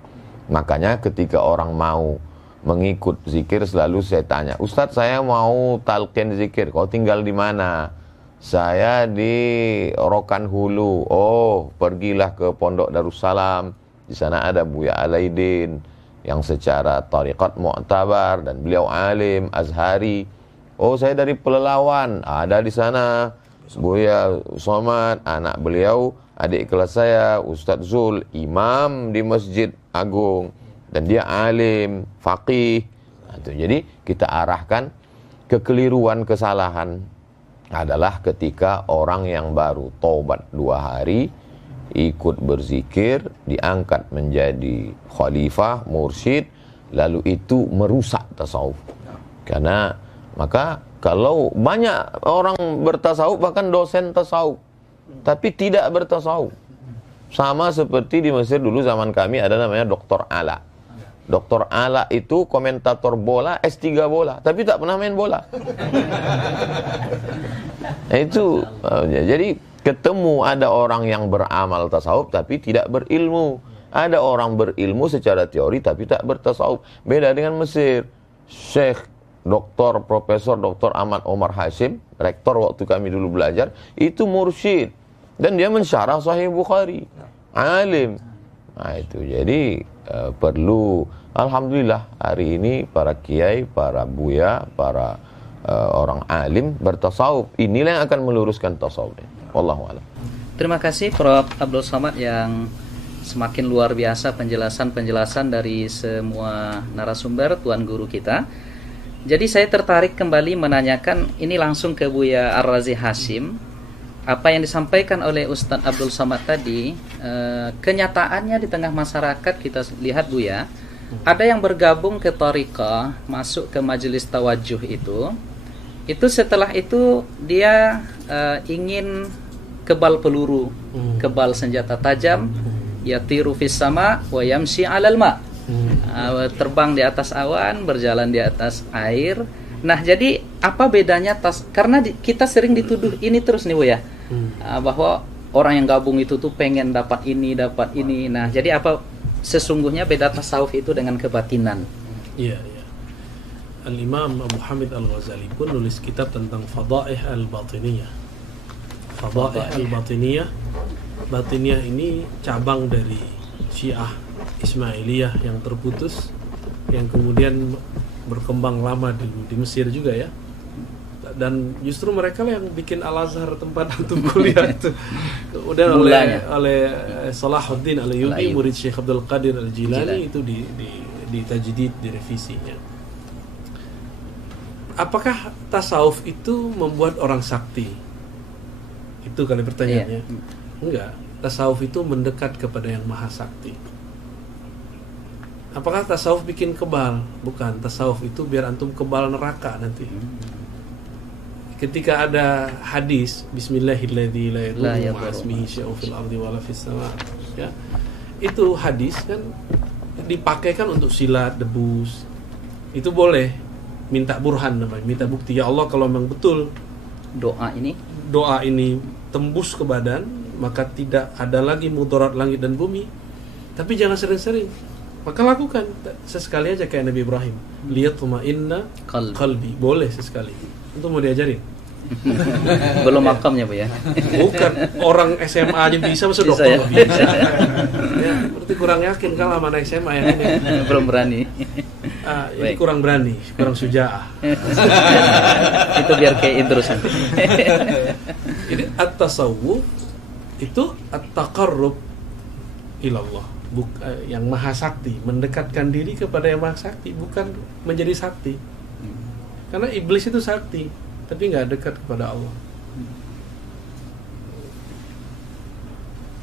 Makanya ketika orang mau mengikut zikir selalu saya tanya, Ustadz saya mau talqin zikir, kau tinggal di mana? Saya di Rokan Hulu. Oh, pergilah ke Pondok Darussalam. Di sana ada Buya Alaidin yang secara tariqat mu'tabar dan beliau alim Azhari. Oh, saya dari Pelelawan, ada di sana Buya Somad, anak beliau, adik kelas saya Ustadz Zul, imam di Masjid Agung, dan dia alim, faqih. Jadi kita arahkan kekeliruan, kesalahan adalah ketika orang yang baru taubat 2 hari, ikut berzikir, diangkat menjadi khalifah, mursyid, lalu itu merusak tasawuf. Karena maka kalau banyak orang bertasawuf, bahkan dosen tasawuf, tapi tidak bertasawuf. Sama seperti di Mesir dulu zaman kami ada namanya Dr. Ala. Dr. Ala itu komentator bola, S3 bola, tapi tak pernah main bola. Itu jadi ketemu ada orang yang beramal tasawuf tapi tidak berilmu. Ada orang berilmu secara teori tapi tak bertasawuf. Beda dengan Mesir. Syekh Dr. Profesor Dr. Ahmad Omar Hashim, rektor waktu kami dulu belajar, itu mursyid. Dan dia mensyarah Sahih Bukhari. Alim. Nah itu, jadi perlu, alhamdulillah hari ini para kiai, para buya, para orang alim bertasawuf. Inilah yang akan meluruskan tasawuf. Wallahu a'lam. Terima kasih Prof. Abdul Somad yang semakin luar biasa penjelasan-penjelasan dari semua narasumber, Tuan Guru kita. Jadi saya tertarik kembali menanyakan ini langsung ke Buya Ar-Razi Hashim. Apa yang disampaikan oleh Ustadz Abdul Somad tadi, kenyataannya di tengah masyarakat kita lihat Buya, ada yang bergabung ke thariqah, masuk ke majelis tawajuh itu setelah itu dia ingin kebal peluru, kebal senjata tajam, yatiru fis sama wa yamshi 'alal ma. Terbang di atas awan, berjalan di atas air. Nah, jadi apa bedanya karena kita sering dituduh ini terus nih, Bu ya. Bahwa orang yang gabung itu tuh pengen dapat ini. Nah, jadi apa sesungguhnya beda tasawuf itu dengan kebatinan? Iya. Al-Imam Abu Hamid Al-Ghazali pun nulis kitab tentang Fadaih Al-Batiniyah. Fadaih Al-Batiniyah. Batiniyah ini cabang dari Syiah Ismailiyah yang terputus, yang kemudian berkembang lama di Mesir juga ya. Dan justru mereka lah yang bikin Al-Azhar tempat untuk kuliah itu. Kemudian oleh Salahuddin Al-Ayyubi, murid Syekh Abdul Qadir Al-Jilani, itu di tajdid, direvisinya. Apakah tasawuf itu membuat orang sakti? Itu kali pertanyaannya. Enggak, tasawuf itu mendekat kepada yang maha sakti. Apakah tasawuf bikin kebal? Bukan, tasawuf itu biar antum kebal neraka nanti. Ketika ada hadis Bismillahirrahmanirrahim la yadurru ma'asmihi syai'un fil ardi wala fis sama', ya. Itu hadis kan dipakai kan untuk silat, debus. Itu boleh. Minta burhan namanya, minta bukti. Ya Allah, kalau memang betul doa ini tembus ke badan, maka tidak ada lagi mudarat langit dan bumi. Tapi jangan sering-sering. Maka lakukan sesekali aja kayak Nabi Ibrahim. Lihat inna qalbi. Boleh sesekali. Itu mau diajarin. Belum makamnya, Bu ya. Bukan, orang SMA aja bisa, masa dokter nggak bisa. Ya, berarti kurang yakin kalau sama anak SMA yang ini. Belum berani. Ini kurang berani, kurang sujaah. Itu biar kayak Idrus nanti. Jadi at-tasawuf itu at-taqarrub ilallah, yang maha sakti, mendekatkan diri kepada yang maha sakti, bukan menjadi sakti. Karena iblis itu sakti, tapi nggak dekat kepada Allah.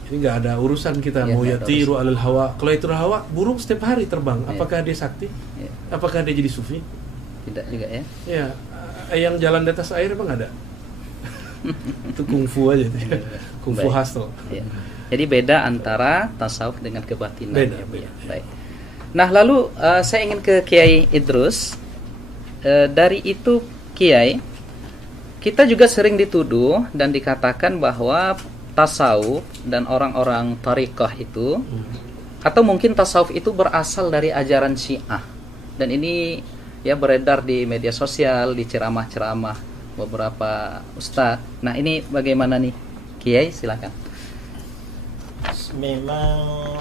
Ini nggak ada urusan kita mau yatiru alal hawa. Kalau itu hawa, burung setiap hari terbang. Apakah dia sakti? Apakah dia jadi sufi? Tidak juga ya. Ya, yang jalan di atas air emang ada. Itu kungfu aja itu. Kungfu hustle. Ya. Jadi beda antara tasawuf dengan kebatinan. Beda. Baik. Nah, lalu saya ingin ke Kiai Idrus. Dari itu Kiai, kita juga sering dituduh dan dikatakan bahwa tasawuf dan orang-orang tariqah itu, atau mungkin tasawuf itu berasal dari ajaran Syiah. Dan ini ya beredar di media sosial, di ceramah-ceramah beberapa ustadz. Nah, ini bagaimana nih Kiai, silakan. Memang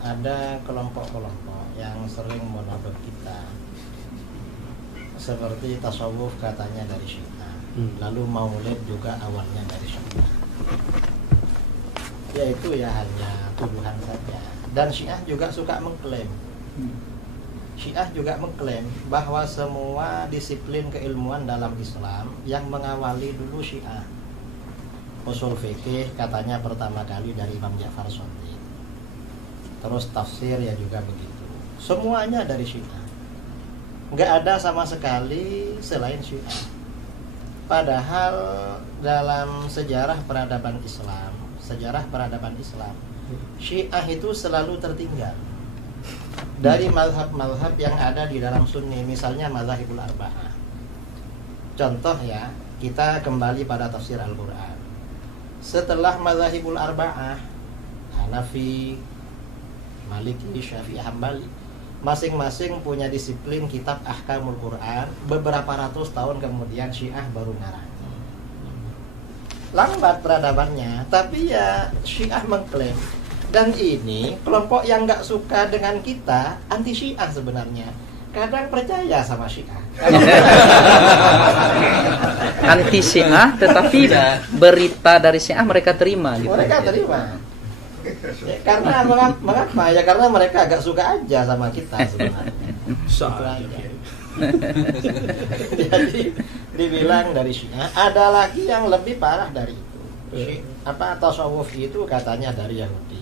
ada kelompok-kelompok yang sering menodok kita, seperti tasawuf katanya dari Syiah, lalu maulid juga awalnya dari Syiah. Yaitu ya hanya tuduhan saja. Dan Syiah juga suka mengklaim. Syiah juga mengklaim bahwa semua disiplin keilmuan dalam Islam yang mengawali dulu Syiah. Usul fikih katanya pertama kali dari Imam Ja'far Shadiq. Terus tafsir ya juga begitu. Semuanya dari Syiah. Nggak ada sama sekali selain Syiah. Padahal dalam sejarah peradaban Islam, Syiah itu selalu tertinggal dari mazhab-mazhab yang ada di dalam Sunni, misalnya mazhabul arba'ah. Contoh ya, kita kembali pada tafsir Al-Quran. Setelah mazhabul arba'ah, Hanafi, Maliki, Syafi'i, Hambali, masing-masing punya disiplin kitab Ahkamul Quran. Beberapa ratus tahun kemudian Syiah baru ngarang. Lambat peradabannya, tapi ya Syiah mengklaim. Dan ini kelompok yang nggak suka dengan kita, anti Syiah sebenarnya. Kadang percaya sama Syiah. Anti Syiah, tetapi berita dari Syiah mereka terima gitu. Mereka terima. Ya, karena mengapa? Ya karena mereka agak suka aja sama kita sebenarnya. Jadi dibilang dari Syiah. Ada lagi yang lebih parah dari itu. Tasawuf itu katanya dari Yahudi.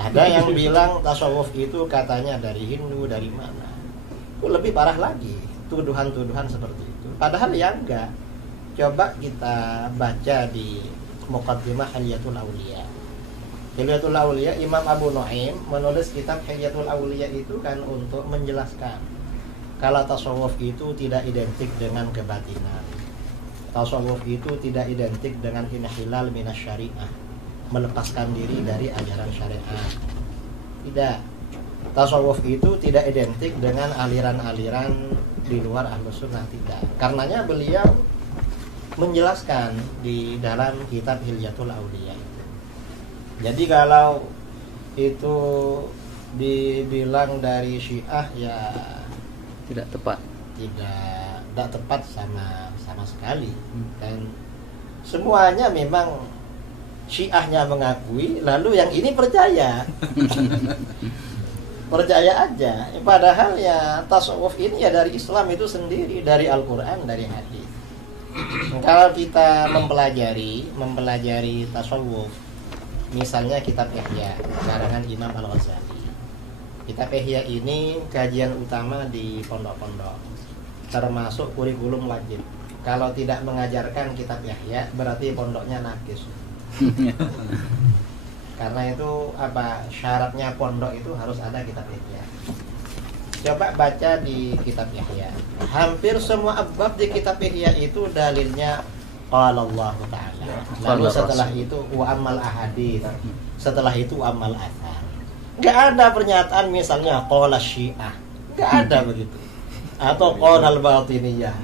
Ada yang bilang tasawuf itu katanya dari Hindu, dari mana. Itu lebih parah lagi, tuduhan-tuduhan seperti itu. Padahal ya enggak. coba kita baca di Muqaddimah Hilyatul Auliya. Hilyatul Auliya, Imam Abu Nuaim menulis kitab Hilyatul Auliya itu kan untuk menjelaskan kalau tasawuf itu tidak identik dengan kebatinan. Tasawuf itu tidak identik dengan inhilal minas syariah, melepaskan diri dari ajaran syariat. Tidak. Tasawuf itu tidak identik dengan aliran-aliran di luar Ahlus Sunnah, tidak. Karenanya beliau menjelaskan di dalam kitab Hilyatul Auliya. Jadi kalau itu dibilang dari Syiah ya Tidak tepat. tidak tepat sama sekali. Dan semuanya memang Syiahnya mengakui, lalu yang ini percaya. Percaya aja. Padahal ya tasawuf ini ya dari Islam itu sendiri, dari Al-Quran, dari hadis. Kalau kita mempelajari tasawuf, misalnya kitab Ihya karangan Imam Al-Ghazali. Kitab Ihya ini kajian utama di pondok-pondok, termasuk kurikulum wajib. Kalau tidak mengajarkan kitab Ihya berarti pondoknya nakis. Karena itu syaratnya pondok itu harus ada kitab Ihya. Coba baca di kitab Ihya. Hampir semua abwab di kitab Ihya itu dalilnya qala Allah Ta'ala. Lalu setelah itu wa amal ahadits. Setelah itu amal athar. Enggak ada pernyataan misalnya qala Syiah. Enggak ada begitu. Atau qala al-batiniyah.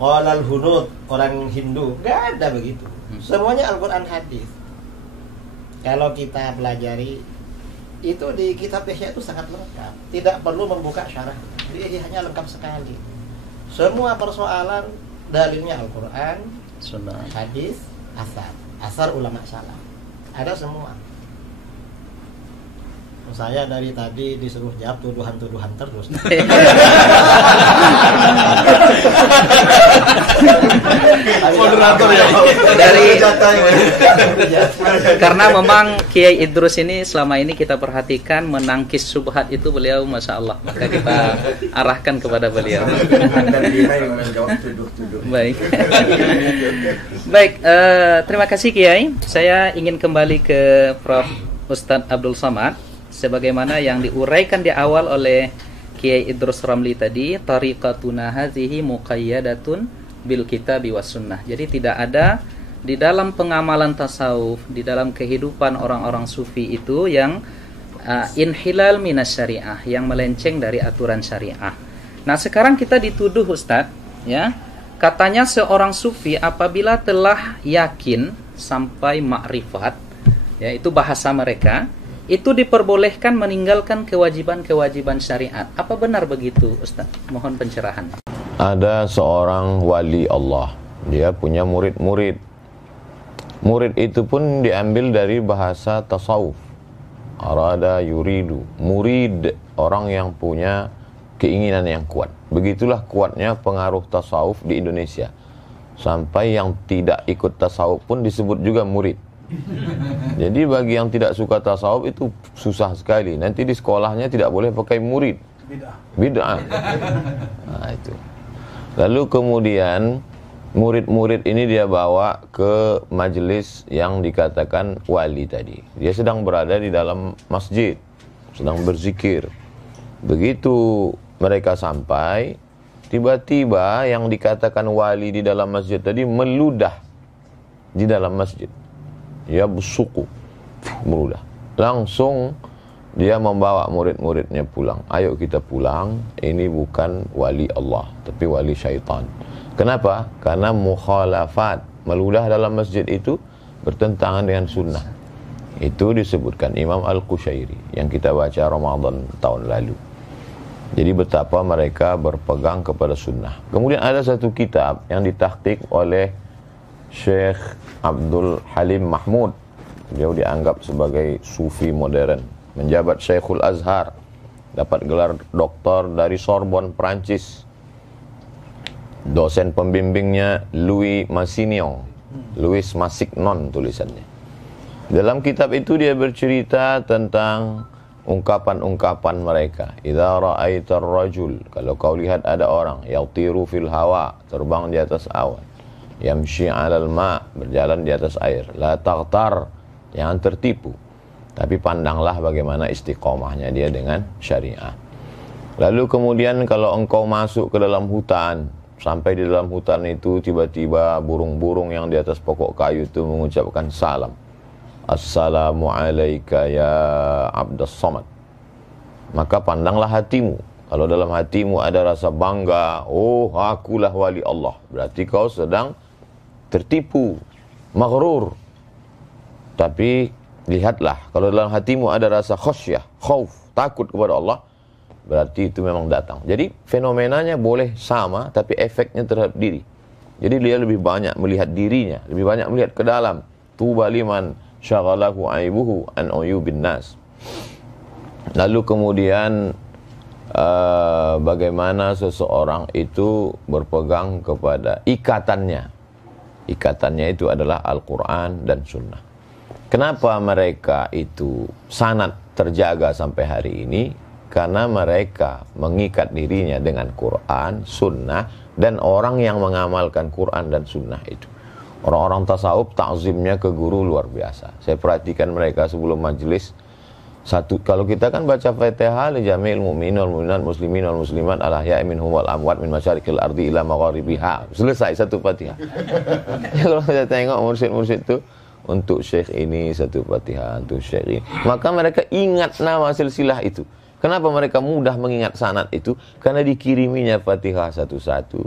Qala al-hunud, orang Hindu. Enggak ada begitu. Semuanya Al-Qur'an hadis. Kalau kita pelajari itu di kitab Ihya itu sangat lengkap. Tidak perlu membuka syarah. Di Ihya lengkap sekali. Semua persoalan dalilnya Al-Qur'an, Sunnah, hadis, asar ulama salaf. Ada semua. Saya dari tadi disuruh jawab tuduhan-tuduhan terus. Moderator ya. Karena memang Kiai Idrus ini selama ini kita perhatikan menangkis subhat itu beliau Masya Allah. Maka kita arahkan kepada beliau. Baik. Baik, terima kasih Kiai. Saya ingin kembali ke Prof. Ustadz Abdul Somad. Sebagaimana yang diuraikan di awal oleh Kiai Idrus Ramli tadi, tariqatuna hazihi muqayyadatun bil kitabi was sunnah. Jadi tidak ada di dalam pengamalan tasawuf, di dalam kehidupan orang-orang sufi itu yang inhilal minas syariah, yang melenceng dari aturan syariah. Nah, sekarang kita dituduh Ustadz, ya. Katanya seorang sufi apabila telah yakin sampai makrifat, ya itu bahasa mereka, itu diperbolehkan meninggalkan kewajiban-kewajiban syariat. Apa benar begitu, Ustaz? Mohon pencerahan. Ada seorang wali Allah, dia punya murid-murid. Murid itu pun diambil dari bahasa tasawuf. Arada yuridu, murid, orang yang punya keinginan yang kuat. Begitulah kuatnya pengaruh tasawuf di Indonesia. Sampai yang tidak ikut tasawuf pun disebut juga murid. Jadi bagi yang tidak suka tasawuf itu susah sekali. Nanti di sekolahnya tidak boleh pakai murid. Bid'ah. Nah, itu. Lalu kemudian murid-murid ini dia bawa ke majelis yang dikatakan wali tadi. Dia sedang berada di dalam masjid, sedang berzikir. Begitu mereka sampai, tiba-tiba yang dikatakan wali di dalam masjid tadi meludah di dalam masjid. Ya busuku, meludah. Langsung dia membawa murid-muridnya pulang. Ayo kita pulang, ini bukan wali Allah, tapi wali syaitan. Kenapa? Karena mukhalafat, meludah dalam masjid itu bertentangan dengan sunnah. Itu disebutkan Imam Al-Qushairi yang kita baca Ramadan tahun lalu. Jadi betapa mereka berpegang kepada sunnah. Kemudian ada satu kitab yang ditahqiq oleh Syekh Abdul Halim Mahmud. Dia dianggap sebagai sufi modern, menjabat Syekhul Azhar, dapat gelar doktor dari Sorbonne, Prancis. Dosen pembimbingnya Louis Massignon, Louis Massignon tulisannya. Dalam kitab itu dia bercerita tentang ungkapan-ungkapan mereka. Idza ra'aitar rajul, kalau kau lihat ada orang yatiru fil hawa, terbang di atas awan. yamshi 'alal ma', berjalan di atas air. La taghtar, jangan tertipu. Tapi pandanglah bagaimana istiqomahnya dia dengan syariah. Lalu kemudian kalau engkau masuk ke dalam hutan, sampai di dalam hutan itu tiba-tiba burung-burung yang di atas pokok kayu itu mengucapkan salam. Assalamu alayka ya Abdus Samad. Maka pandanglah hatimu. Kalau dalam hatimu ada rasa bangga, oh akulah wali Allah, berarti kau sedang tertipu, maghrur. Tapi lihatlah, kalau dalam hatimu ada rasa khasyah, khauf, takut kepada Allah, berarti itu memang datang. Jadi fenomenanya boleh sama, tapi efeknya terhadap diri. Jadi dia lebih banyak melihat dirinya, lebih banyak melihat ke dalam. Tuba liman syaghalahu aibuhu an uyubin nas. Lalu kemudian bagaimana seseorang itu berpegang kepada ikatannya. Ikatannya itu adalah Al-Quran dan Sunnah. Kenapa mereka itu sanad terjaga sampai hari ini? Karena mereka mengikat dirinya dengan Quran, Sunnah, dan orang yang mengamalkan Quran dan Sunnah itu. Orang-orang tasawuf takzimnya ke guru luar biasa. Saya perhatikan mereka sebelum majelis. Kalau kita kan baca Fatihah li jami'il mu'minin wal mu'minat muslimin wal muslimat al ahya'i minhum wal amwat min masyariqil ardi ila magharibiha. Selesai satu Fatihah. Kalau kita tengok mursyid-mursyid itu, untuk syekh ini satu Fatihah, untuk syekh ini. Maka mereka ingat nama silsilah itu. Kenapa mereka mudah mengingat sanad itu? Karena dikiriminya Fatihah satu-satu.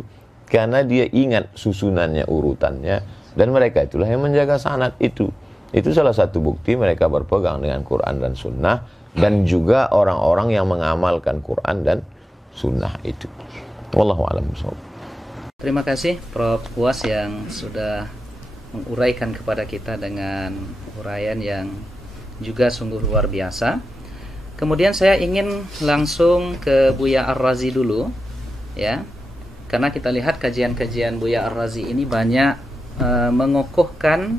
Karena dia ingat susunannya, urutannya. Dan mereka itulah yang menjaga sanad itu. Itu salah satu bukti mereka berpegang dengan Quran dan Sunnah. Dan juga orang-orang yang mengamalkan Quran dan Sunnah itu. Wallahu a'lam bishawab. Terima kasih Prof. Puas yang sudah menguraikan kepada kita dengan uraian yang juga sungguh luar biasa. Kemudian saya ingin langsung ke Buya Ar-Razi dulu, ya, karena kita lihat kajian-kajian Buya Ar-Razi ini banyak mengokohkan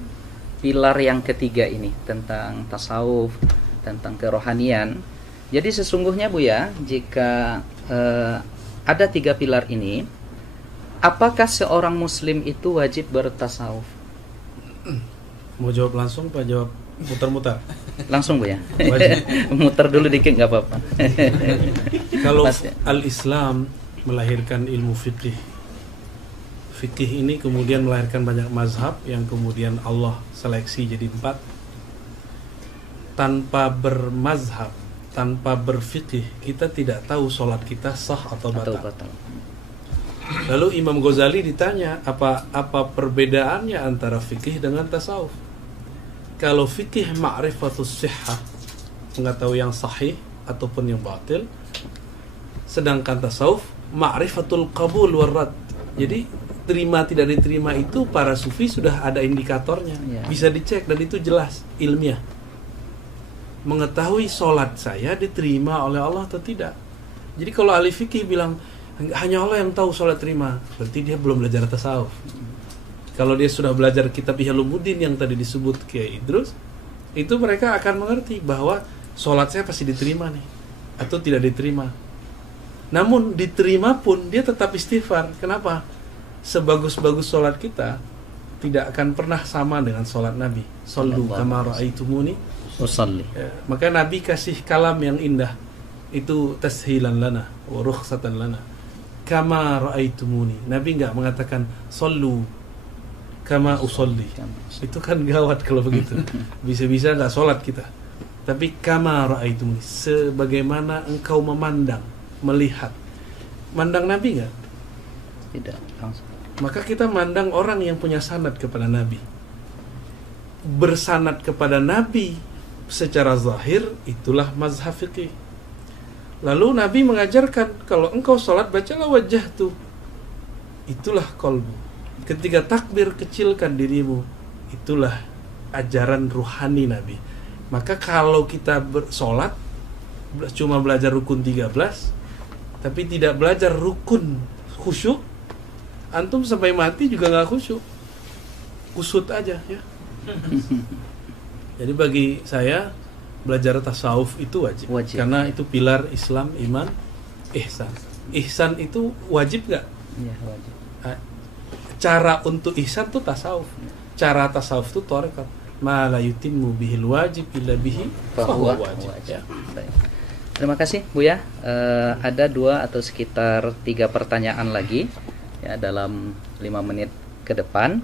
pilar yang ketiga ini tentang tasawuf, tentang kerohanian. Jadi sesungguhnya Buya, jika ada 3 pilar ini, apakah seorang Muslim itu wajib bertasawuf? Mau jawab langsung, Pak? Jawab muter-muter? Langsung Bu ya. Muter dulu dikit nggak apa-apa. Kalau al-Islam melahirkan ilmu fikih, fikih ini kemudian melahirkan banyak mazhab yang kemudian Allah seleksi jadi 4. Tanpa bermazhab, tanpa berfikih, kita tidak tahu sholat kita sah atau batal. Lalu Imam Ghazali ditanya apa perbedaannya antara fikih dengan tasawuf. Kalau fikih ma'rifatus sihhah, mengetahui yang sahih ataupun yang batil, sedangkan tasawuf ma'rifatul qabul warrad. Jadi terima tidak diterima itu para sufi sudah ada indikatornya, bisa dicek dan itu jelas ilmiah. Mengetahui sholat saya diterima oleh Allah atau tidak. Jadi kalau ahli fikih bilang hanya Allah yang tahu sholat terima, berarti dia belum belajar tasawuf. Kalau dia sudah belajar kitab Ihya Ulumuddin yang tadi disebut Kiai Idrus, itu mereka akan mengerti bahwa sholat saya pasti diterima nih, atau tidak diterima. Namun diterima pun dia tetap istighfar. Kenapa? Sebagus-bagus sholat kita tidak akan pernah sama dengan sholat Nabi. Sallu kama ra'aitumuni usalli. Maka Nabi kasih kalam yang indah, itu tashilan lana wa rukhsatan lana. Kama ra'aitumuni. Nabi enggak mengatakan sallu kama usolli. Itu kan gawat kalau begitu. Bisa-bisa enggak sholat kita. Tapi kama ra'aitumuni, sebagaimana engkau memandang, melihat. Mandang Nabi enggak? Tidak, langsung. Maka kita mandang orang yang punya sanad kepada Nabi. Bersanad kepada Nabi secara zahir, itulah mazhab fikih. Lalu Nabi mengajarkan, kalau engkau sholat bacalah wajah tuh. Itulah qalbu. Ketika takbir kecilkan dirimu. Itulah ajaran ruhani Nabi. Maka kalau kita bersolat cuma belajar rukun 13, tapi tidak belajar rukun khusyuk, antum sampai mati juga gak khusyuk, kusut aja ya. Jadi bagi saya belajar tasawuf itu wajib. Karena itu pilar Islam, iman, ihsan. Ihsan itu wajib gak? Iya, wajib. cara untuk ihsan tuh tasawuf. Cara tasawuf tuh tarekat. Ma la yutimmu bihil wajib illa bihi fahuwa wajib. Ya. Baik. Terima kasih Buya. Ada 2 atau sekitar 3 pertanyaan lagi ya dalam 5 menit ke depan.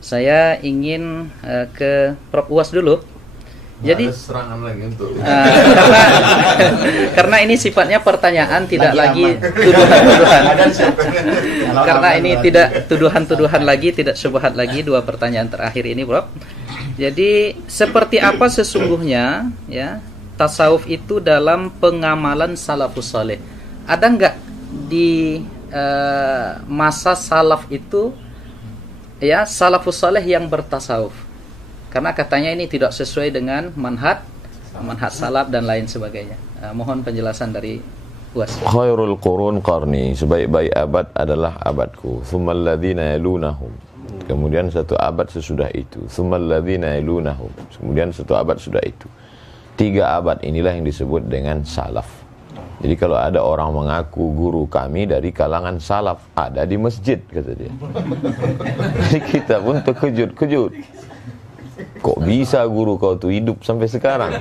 Saya ingin ke Prof Uwas dulu. Jadi ada serangan lagi untuk karena ini sifatnya pertanyaan, tidak lagi tuduhan-tuduhan. Karena ini tidak tuduhan-tuduhan lagi, tidak syubhat lagi. 2 pertanyaan terakhir ini, Prof. Jadi seperti apa sesungguhnya ya tasawuf itu dalam pengamalan salafus saleh? Ada nggak di masa salaf itu ya salafus saleh yang bertasawuf? Karena katanya ini tidak sesuai dengan manhaj salaf dan lain sebagainya. Mohon penjelasan dari Uwas. Khairul qurun qarni, sebaik-baik abad adalah abadku. Tsummal ladzina yalunahum. Kemudian 1 abad sesudah itu. Tsummal ladzina yalunahum. Kemudian 1 abad sudah itu. 3 abad inilah yang disebut dengan salaf. Jadi kalau ada orang mengaku guru kami dari kalangan salaf, ada di masjid, kata dia. Jadi kita pun terkejut-kejut. Kok bisa guru kau tuh hidup sampai sekarang?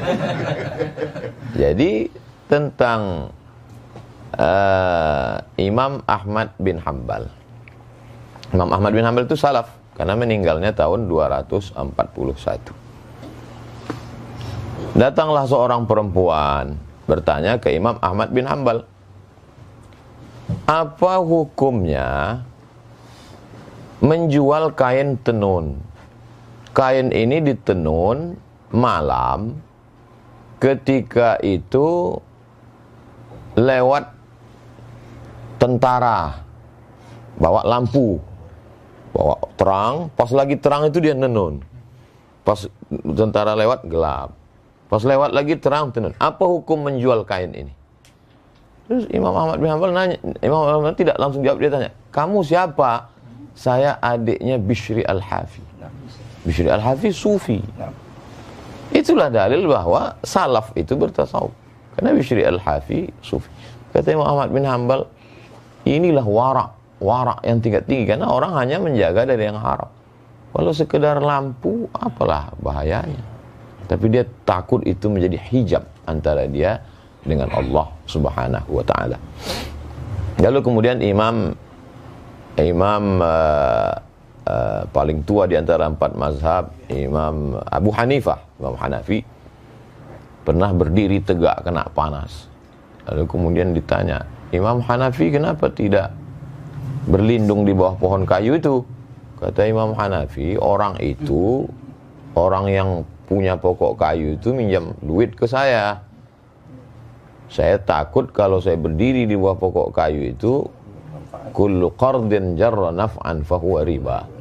Jadi tentang Imam Ahmad bin Hanbal. Imam Ahmad bin Hanbal itu salaf karena meninggalnya tahun 241. Datanglah seorang perempuan bertanya ke Imam Ahmad bin Hanbal, apa hukumnya menjual kain tenun? Kain ini ditenun malam, ketika itu lewat tentara, bawa lampu, bawa terang, pas lagi terang itu dia nenun, pas tentara lewat gelap, pas lewat lagi terang tenun. Apa hukum menjual kain ini? Terus Imam Ahmad bin Hanbal nanya, Imam Ahmad tidak langsung jawab, dia tanya, kamu siapa? Saya adiknya Bishri Al-Hafi. Bishri Al-Hafi sufi. Itulah dalil bahwa salaf itu bertasawuf. Karena Bishri Al-Hafi sufi. Kata Imam Ahmad bin Hanbal, inilah warak yang tinggi, karena orang hanya menjaga dari yang haram. Kalau sekedar lampu, apalah bahayanya. Tapi dia takut itu menjadi hijab antara dia dengan Allah Subhanahu wa ta'ala. Lalu kemudian imam paling tua di antara 4 mazhab, Imam Abu Hanifah, Imam Hanafi, pernah berdiri tegak kena panas. Lalu kemudian ditanya, Imam Hanafi kenapa tidak berlindung di bawah pohon kayu itu? Kata Imam Hanafi, orang yang punya pokok kayu itu minjam duit ke saya. Saya takut kalau saya berdiri di bawah pokok kayu itu, kullu qardin jarra naf'an fahuwa riba.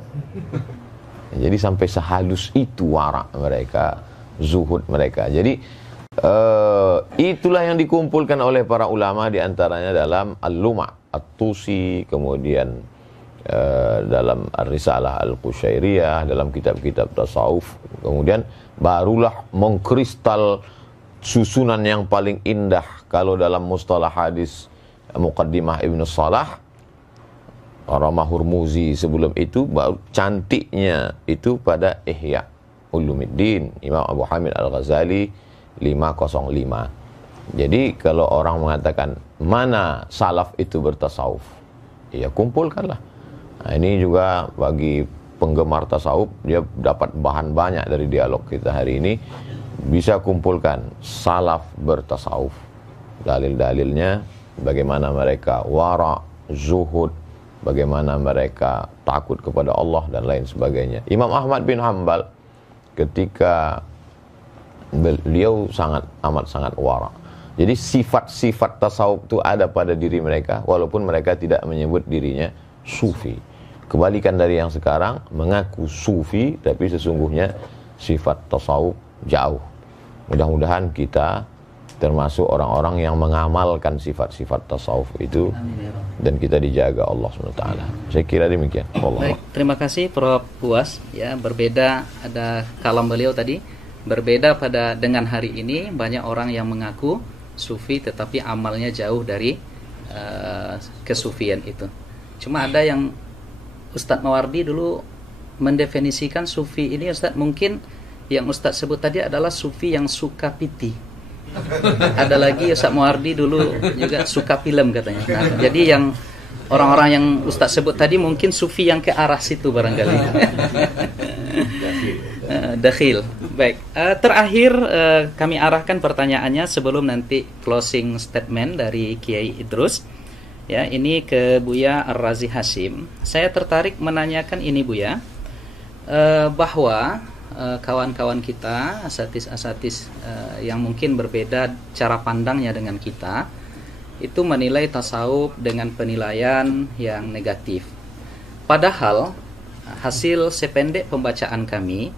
Jadi sampai sehalus itu warak mereka, zuhud mereka. Jadi itulah yang dikumpulkan oleh para ulama, diantaranya dalam Al-Luma' At-Tusi, kemudian dalam Ar-Risalah Al-Qushairiyah, dalam kitab-kitab tasawuf. Kemudian barulah mengkristal susunan yang paling indah kalau dalam mustalah hadis Muqaddimah Ibn Salah, Ramah Hurmuzi sebelum itu, baru cantiknya itu pada Ihya Ulumuddin Imam Abu Hamid Al-Ghazali 505. Jadi kalau orang mengatakan mana salaf itu bertasawuf, ya kumpulkanlah. Nah, ini juga bagi penggemar tasawuf, dia dapat bahan banyak dari dialog kita hari ini. Bisa kumpulkan salaf bertasawuf, dalil-dalilnya, bagaimana mereka wara, zuhud, bagaimana mereka takut kepada Allah dan lain sebagainya. Imam Ahmad bin Hanbal ketika beliau amat sangat wara. Jadi sifat-sifat tasawuf itu ada pada diri mereka, walaupun mereka tidak menyebut dirinya sufi. Kebalikan dari yang sekarang, mengaku sufi tapi sesungguhnya sifat tasawuf jauh. Mudah-mudahan kita termasuk orang-orang yang mengamalkan sifat-sifat tasawuf itu, dan kita dijaga Allah SWT. Saya kira demikian. Baik, terima kasih Prof Uwas. Ya, berbeda, ada kalam beliau tadi, berbeda dengan hari ini, banyak orang yang mengaku sufi tetapi amalnya jauh dari kesufian itu. Cuma ada yang Ustadz Mawardi dulu mendefinisikan sufi ini, Ustadz, mungkin yang Ustadz sebut tadi adalah sufi yang suka piti. Ada lagi Ustadz Mawardi dulu juga suka film katanya. Nah, jadi yang orang-orang yang Ustadz sebut tadi mungkin sufi yang ke arah situ barangkali. Dakhil. Baik. Terakhir kami arahkan pertanyaannya sebelum nanti closing statement dari Kiai Idrus. Ya, ini ke Buya Ar-Razi Hashim. Saya tertarik menanyakan ini, Buya, bahwa kawan-kawan kita, asatis-asatis yang mungkin berbeda cara pandangnya dengan kita, itu menilai tasawuf dengan penilaian yang negatif. Padahal hasil sependek pembacaan kami,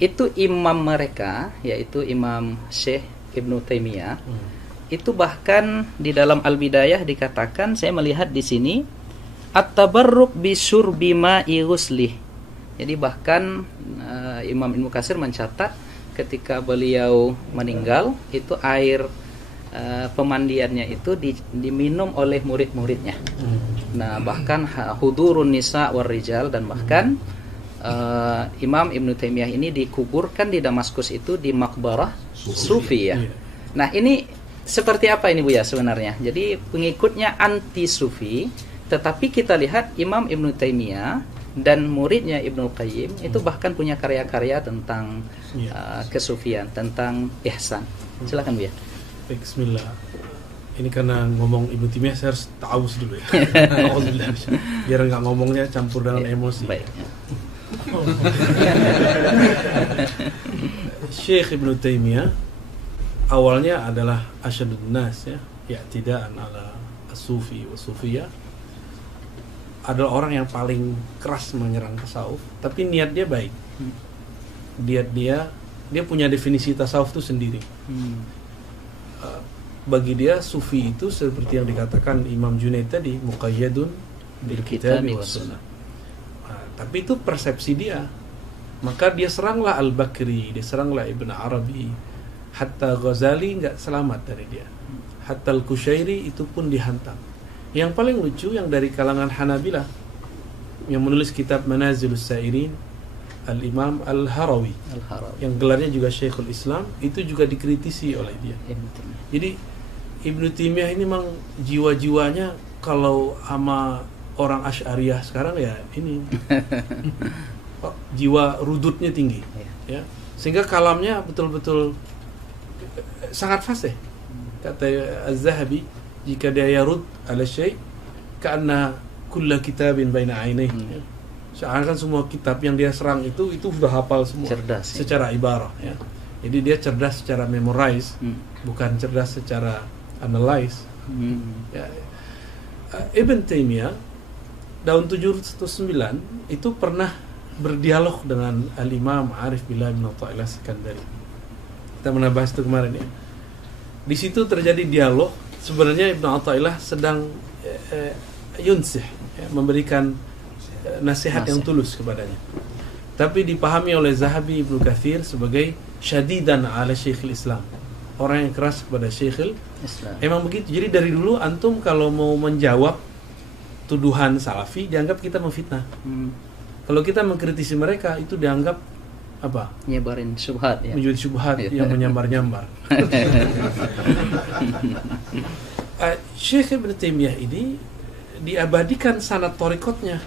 itu imam mereka, yaitu Imam Syekh Ibnu Taimiyah, itu bahkan di dalam Al-Bidayah dikatakan, saya melihat di sini, at-tabarruk bisyurbi ma'i ghuslih. Jadi bahkan Imam Ibnu Katsir mencatat ketika beliau meninggal, itu air pemandiannya itu diminum oleh murid-muridnya. Nah, bahkan hudurun nisa war rijal, dan bahkan Imam Ibnu Taimiyah ini dikuburkan di Damaskus itu di makbarah sufi ya. Nah, ini seperti apa ini, Buya, sebenarnya? Jadi pengikutnya anti sufi, tetapi kita lihat Imam Ibnu Taimiyah dan muridnya Ibnul Qayyim itu bahkan punya karya-karya tentang kesufian, tentang ihsan. Silakan, Buya. Bismillah. Ini karena ngomong Ibnu Taimiyah saya harus ta'awuz dulu ya. Biar nggak ngomongnya campur dengan emosi. Baik. Syekh Ibnu Taimiyah awalnya adalah asyadun nas ya, i'tidaan ala as-sufi wa sufiyah. Adalah orang yang paling keras menyerang tasawuf, tapi niat dia baik. Dia punya definisi tasawuf itu sendiri. Bagi dia sufi itu seperti yang dikatakan Imam Junaid tadi, muqayyadun bil kitab wa sunnah. Tapi itu persepsi dia. Maka dia seranglah Al-Bakri, dia seranglah Ibn Arabi. Hatta Ghazali nggak selamat dari dia. Hatta Al-Kushairi itu pun dihantam. Yang paling lucu yang dari kalangan Hanabilah yang menulis kitab Manazilus Sairin, Al-Imam Al-Harawi, yang gelarnya juga Syekhul Islam, itu juga dikritisi oleh dia. Jadi Ibnu Taimiyah ini memang jiwa-jiwanya kalau sama orang Asy'ariyah sekarang ya ini jiwa rudutnya tinggi ya. Sehingga kalamnya betul-betul sangat fasih. Kata Az-Zahabi, jika dia yarud ala syai' ka'anna kulla kitabin baina ainaihi. Seakan semua kitab yang dia serang itu sudah hafal semua. Cerdas, secara ibarah ya. Jadi dia cerdas secara memorize, bukan cerdas secara analyze. Ya. Ibn Taimiyah tahun 709 itu pernah berdialog dengan Al-Imam Arif Billah bin Athaillah Sekandari. Kita pernah bahas itu kemarin ya. Di situ terjadi dialog. Sebenarnya Ibn Athaillah sedang yunsih ya, memberikan nasihat yang tulus kepadanya. Tapi dipahami oleh Zahabi, Ibnu Katsir sebagai syadidan ala Syekhul Islam. Orang yang keras kepada Syekhul Islam. Emang begitu. Jadi dari dulu antum kalau mau menjawab tuduhan salafi dianggap kita memfitnah. Kalau kita mengkritisi mereka itu dianggap apa? Nyebarin syubhat ya. Menjual syubhat yang menyambar-nyambar. Syekh Ibn Taimiyah ini diabadikan sanad thariqatnya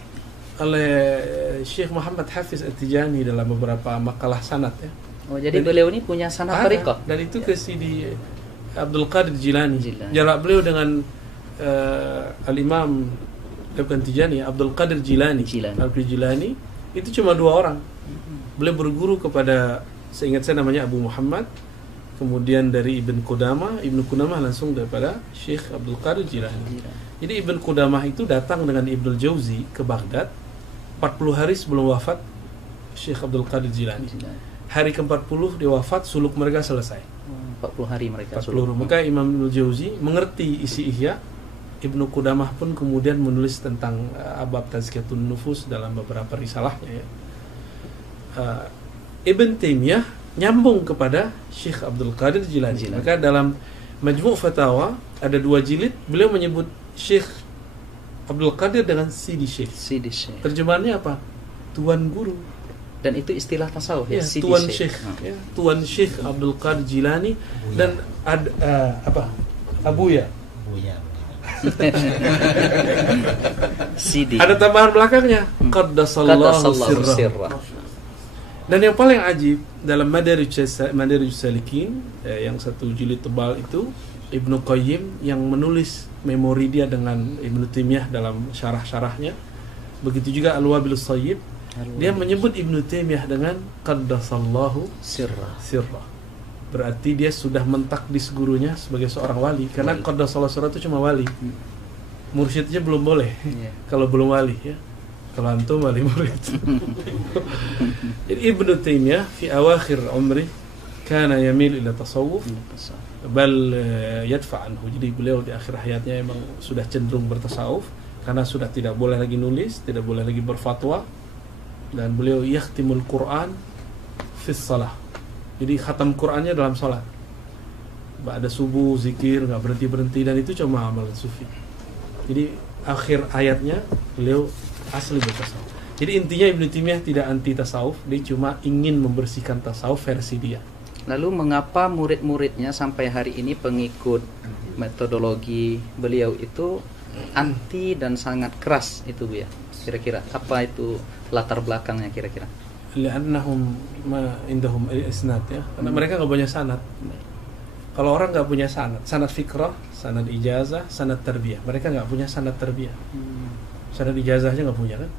oleh Syekh Muhammad Hafiz At-Tijani dalam beberapa makalah sanad ya. Oh, jadi beliau ini punya sanad thariqat. Dan itu ke Sidi Abdul Qadir Jilani. Jarak beliau dengan Al-Imam bukan Tijani, Abdul Qadir Jilani. Abdul Jilani itu cuma 2 orang. Beliau berguru kepada, seingat saya namanya Abu Muhammad, kemudian dari Ibn Qudamah langsung daripada Syekh Abdul Qadir Jilani. Jadi Ibn Qudamah itu datang dengan Ibnul Jauzi ke Baghdad 40 hari sebelum wafat Syekh Abdul Qadir Jilani. Hari ke-40 dia wafat, suluk mereka selesai. 40 hari mereka 40 suluk. Maka Imam Ibnul Jauzi mengerti isi Ihya. Ibnu Qudamah pun kemudian menulis tentang abab Tazkiyatun Nufus dalam beberapa risalahnya ya. Ibn Taimiyah nyambung kepada Syekh Abdul Qadir Jilani. Maka dalam Majmu' Fatawa ada 2 jilid, beliau menyebut Syekh Abdul Qadir dengan Sidi Syekh. Sidi Syekh. Terjemahannya apa? Tuan guru. Dan itu istilah tasawuf ya, Ya, Sidi Tuan Syekh. Syekh. Ya, Tuan Syekh Abdul Qadir Jilani dan Abuya. Buya. Sidi. Ada tambahan belakangnya. Qaddasallahu Qaddasallahu sirrah. Dan yang paling ajib dalam Madarijus Salikin yang satu jilid tebal itu, Ibnu Qayyim yang menulis memori dia dengan Ibnu Taimiyah dalam syarah-syarahnya. Begitu juga Al-Wabilus Shayyib, dia menyebut Ibnu Taimiyah dengan Qaddasallahu sirrah. sirrah. Berarti dia sudah mentakdis gurunya sebagai seorang wali, karena Qaddasallahu sirrah itu cuma wali. Mursyidnya belum boleh. Kalau belum wali ya. Kalau antum wali murid. Jadi Ibnu Taimiyah fi awakhir umri kana yamil ila tasawuf bal yadfa anhu. Jadi beliau di akhir hayatnya memang sudah cenderung bertasawuf karena sudah tidak boleh lagi nulis, tidak boleh lagi berfatwa, dan beliau yakhtimul Quran fi shalah. Jadi khatam Qurannya dalam salat. Ba'da subuh zikir enggak berhenti-berhenti, dan itu cuma amalan sufi. Jadi akhir hayatnya beliau asli bertasawuf. Jadi intinya Ibnu Taimiyah tidak anti tasawuf, dia cuma ingin membersihkan tasawuf versi dia. Lalu mengapa murid-muridnya sampai hari ini pengikut metodologi beliau itu anti dan sangat keras itu Bu ya? Kira-kira apa itu latar belakangnya kira-kira? Li'annahum ma indahum isnad ya. Karena mereka enggak punya sanad. Kalau orang enggak punya sanad fikrah, sanad ijazah, sanad tarbiyah. Mereka enggak punya sanad tarbiyah. Sanad ijazahnya nggak punya kan?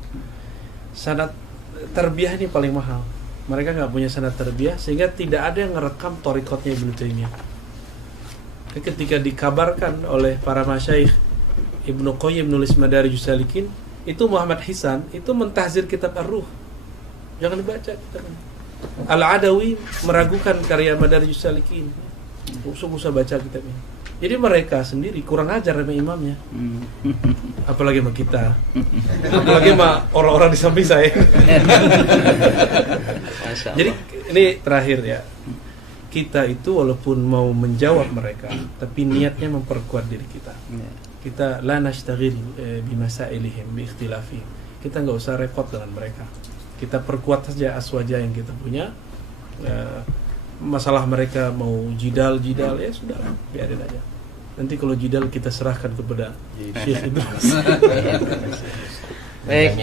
Sanad tarbiyah ini paling mahal. Mereka nggak punya sanad tarbiyah, sehingga tidak ada yang ngerekam thariqatnya Ibnu Taimiyah. Ketika dikabarkan oleh para masyayikh, Ibnu Qayyim nulis Madarijus Salikin, itu Muhammad Hisan itu mentahzir kitab Ar-Ruh. Jangan dibaca kitabnya. Al-Adawi meragukan karya Madarijus Salikin. Usah baca kitabnya. Jadi mereka sendiri kurang ajar sama imamnya. Apalagi sama kita. Apalagi sama orang-orang di samping saya. Jadi ini terakhir ya. Kita itu walaupun mau menjawab mereka, tapi niatnya memperkuat diri kita. Kita la nashtaghil bimasailihim biikhtilafihim. Kita enggak usah repot dengan mereka. Kita perkuat saja aswaja yang kita punya. Masalah mereka mau jidal ya sudah, biarin aja. Nanti kalau jidal kita serahkan kepada Syekh Idrus. Baik.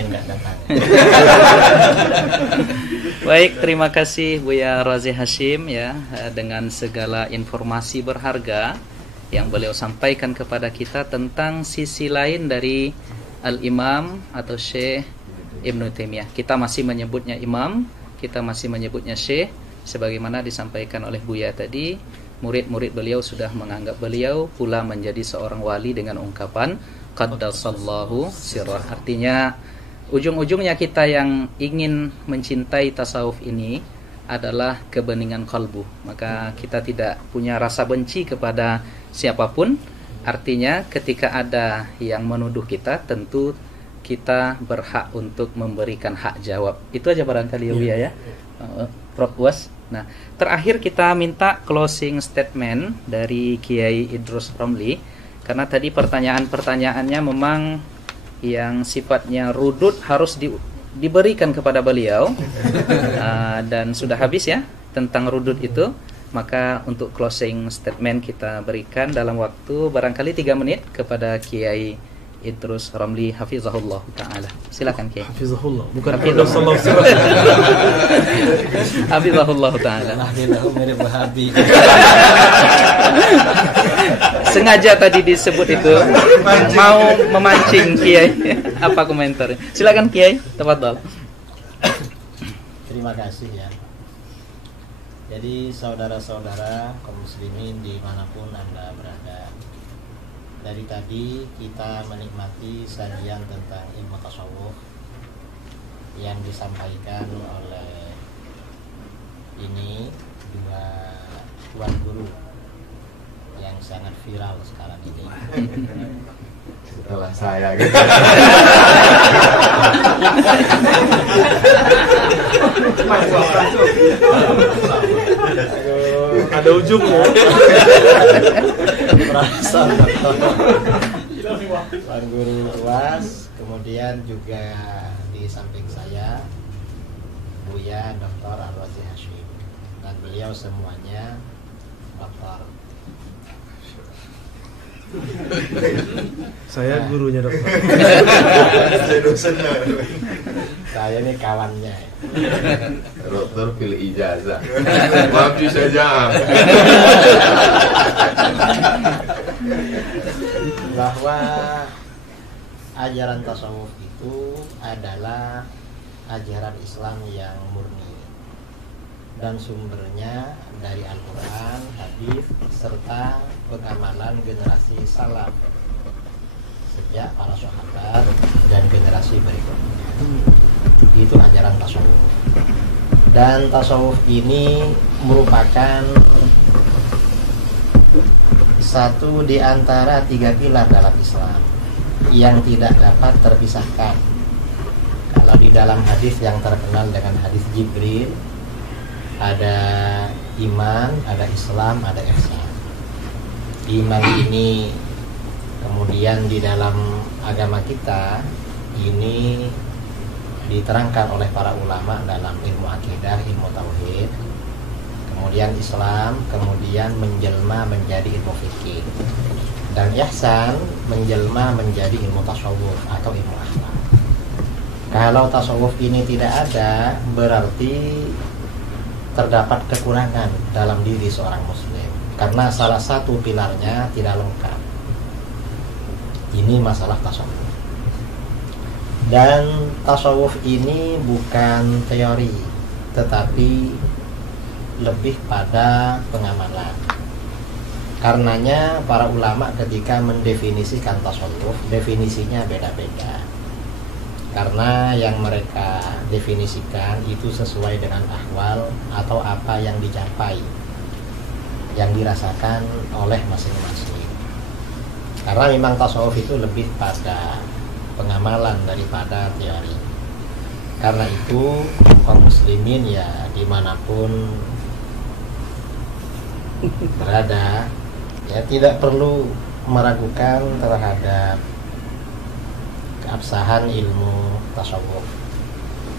Baik, terima kasih Buya Razi Hashim ya, dengan segala informasi berharga yang beliau sampaikan kepada kita tentang sisi lain dari Al-Imam atau Syekh Ibnu Taimiyah. Kita masih menyebutnya imam, kita masih menyebutnya Syekh. Sebagaimana disampaikan oleh Buya tadi, murid-murid beliau sudah menganggap beliau pula menjadi seorang wali dengan ungkapan Qaddasallahu sirrah. Artinya ujung-ujungnya kita yang ingin mencintai tasawuf ini adalah kebeningan kalbu. Maka kita tidak punya rasa benci kepada siapapun. Artinya ketika ada yang menuduh kita, tentu kita berhak untuk memberikan hak jawab. Itu aja barangkali ya Buya ya. Prof. Was. Nah, terakhir kita minta closing statement dari Kiai Idrus Romli, karena tadi pertanyaan-pertanyaannya memang yang sifatnya rudud harus diberikan kepada beliau dan sudah habis ya tentang rudud itu. Maka untuk closing statement kita berikan dalam waktu barangkali 3 menit kepada Kiai Idrus Romli hafizahullah taala. Silakan Kiai. Hafizahullah, bukan Hafizahullah. Hafizahullah taala. Sengaja tadi disebut itu mau memancing Kiai. Apa komentarnya? Silakan Kiai, tafadhol. Terima kasih ya. Jadi saudara-saudara kaum muslimin dimanapun Anda berada, dari tadi kita menikmati sajian tentang ilmu tasawuf yang disampaikan oleh ini dua tuan guru yang sangat viral sekarang ini. Setelah saya gitu. Ada ujungnya. Tuan Guru UAS, kemudian juga di samping saya Buya Dr. Ar-Razi Hashim, dan beliau semuanya doktor. Saya gurunya dokter. Saya ini kawannya. Dokter pilih ijazah. Maafkan saja. Bahwa ajaran tasawuf itu adalah ajaran Islam yang murni dan sumbernya dari Al-Quran, hadis, serta pengamalan generasi salaf sejak para sahabat dan generasi berikutnya. Itu ajaran tasawuf. Dan tasawuf ini merupakan satu di antara 3 pilar dalam Islam yang tidak dapat terpisahkan. Kalau di dalam hadis yang terkenal dengan hadis Jibril, ada iman, ada Islam, ada ihsan. Iman ini kemudian di dalam agama kita ini diterangkan oleh para ulama dalam ilmu akidah, ilmu tauhid. Kemudian Islam, kemudian menjelma menjadi ilmu fikih. Dan ihsan menjelma menjadi ilmu tasawuf atau ilmu akhlak. Kalau tasawuf ini tidak ada, berarti terdapat kekurangan dalam diri seorang muslim, karena salah satu pilarnya tidak lengkap. Ini masalah tasawuf. Dan tasawuf ini bukan teori, tetapi lebih pada pengamalan. Karenanya para ulama ketika mendefinisikan tasawuf, definisinya beda-beda. Karena yang mereka definisikan itu sesuai dengan ahwal atau apa yang dicapai, yang dirasakan oleh masing-masing. Karena memang tasawuf itu lebih pada pengamalan daripada teori. Karena itu kaum muslimin ya dimanapun berada, ya tidak perlu meragukan terhadap keabsahan ilmu tasawuf.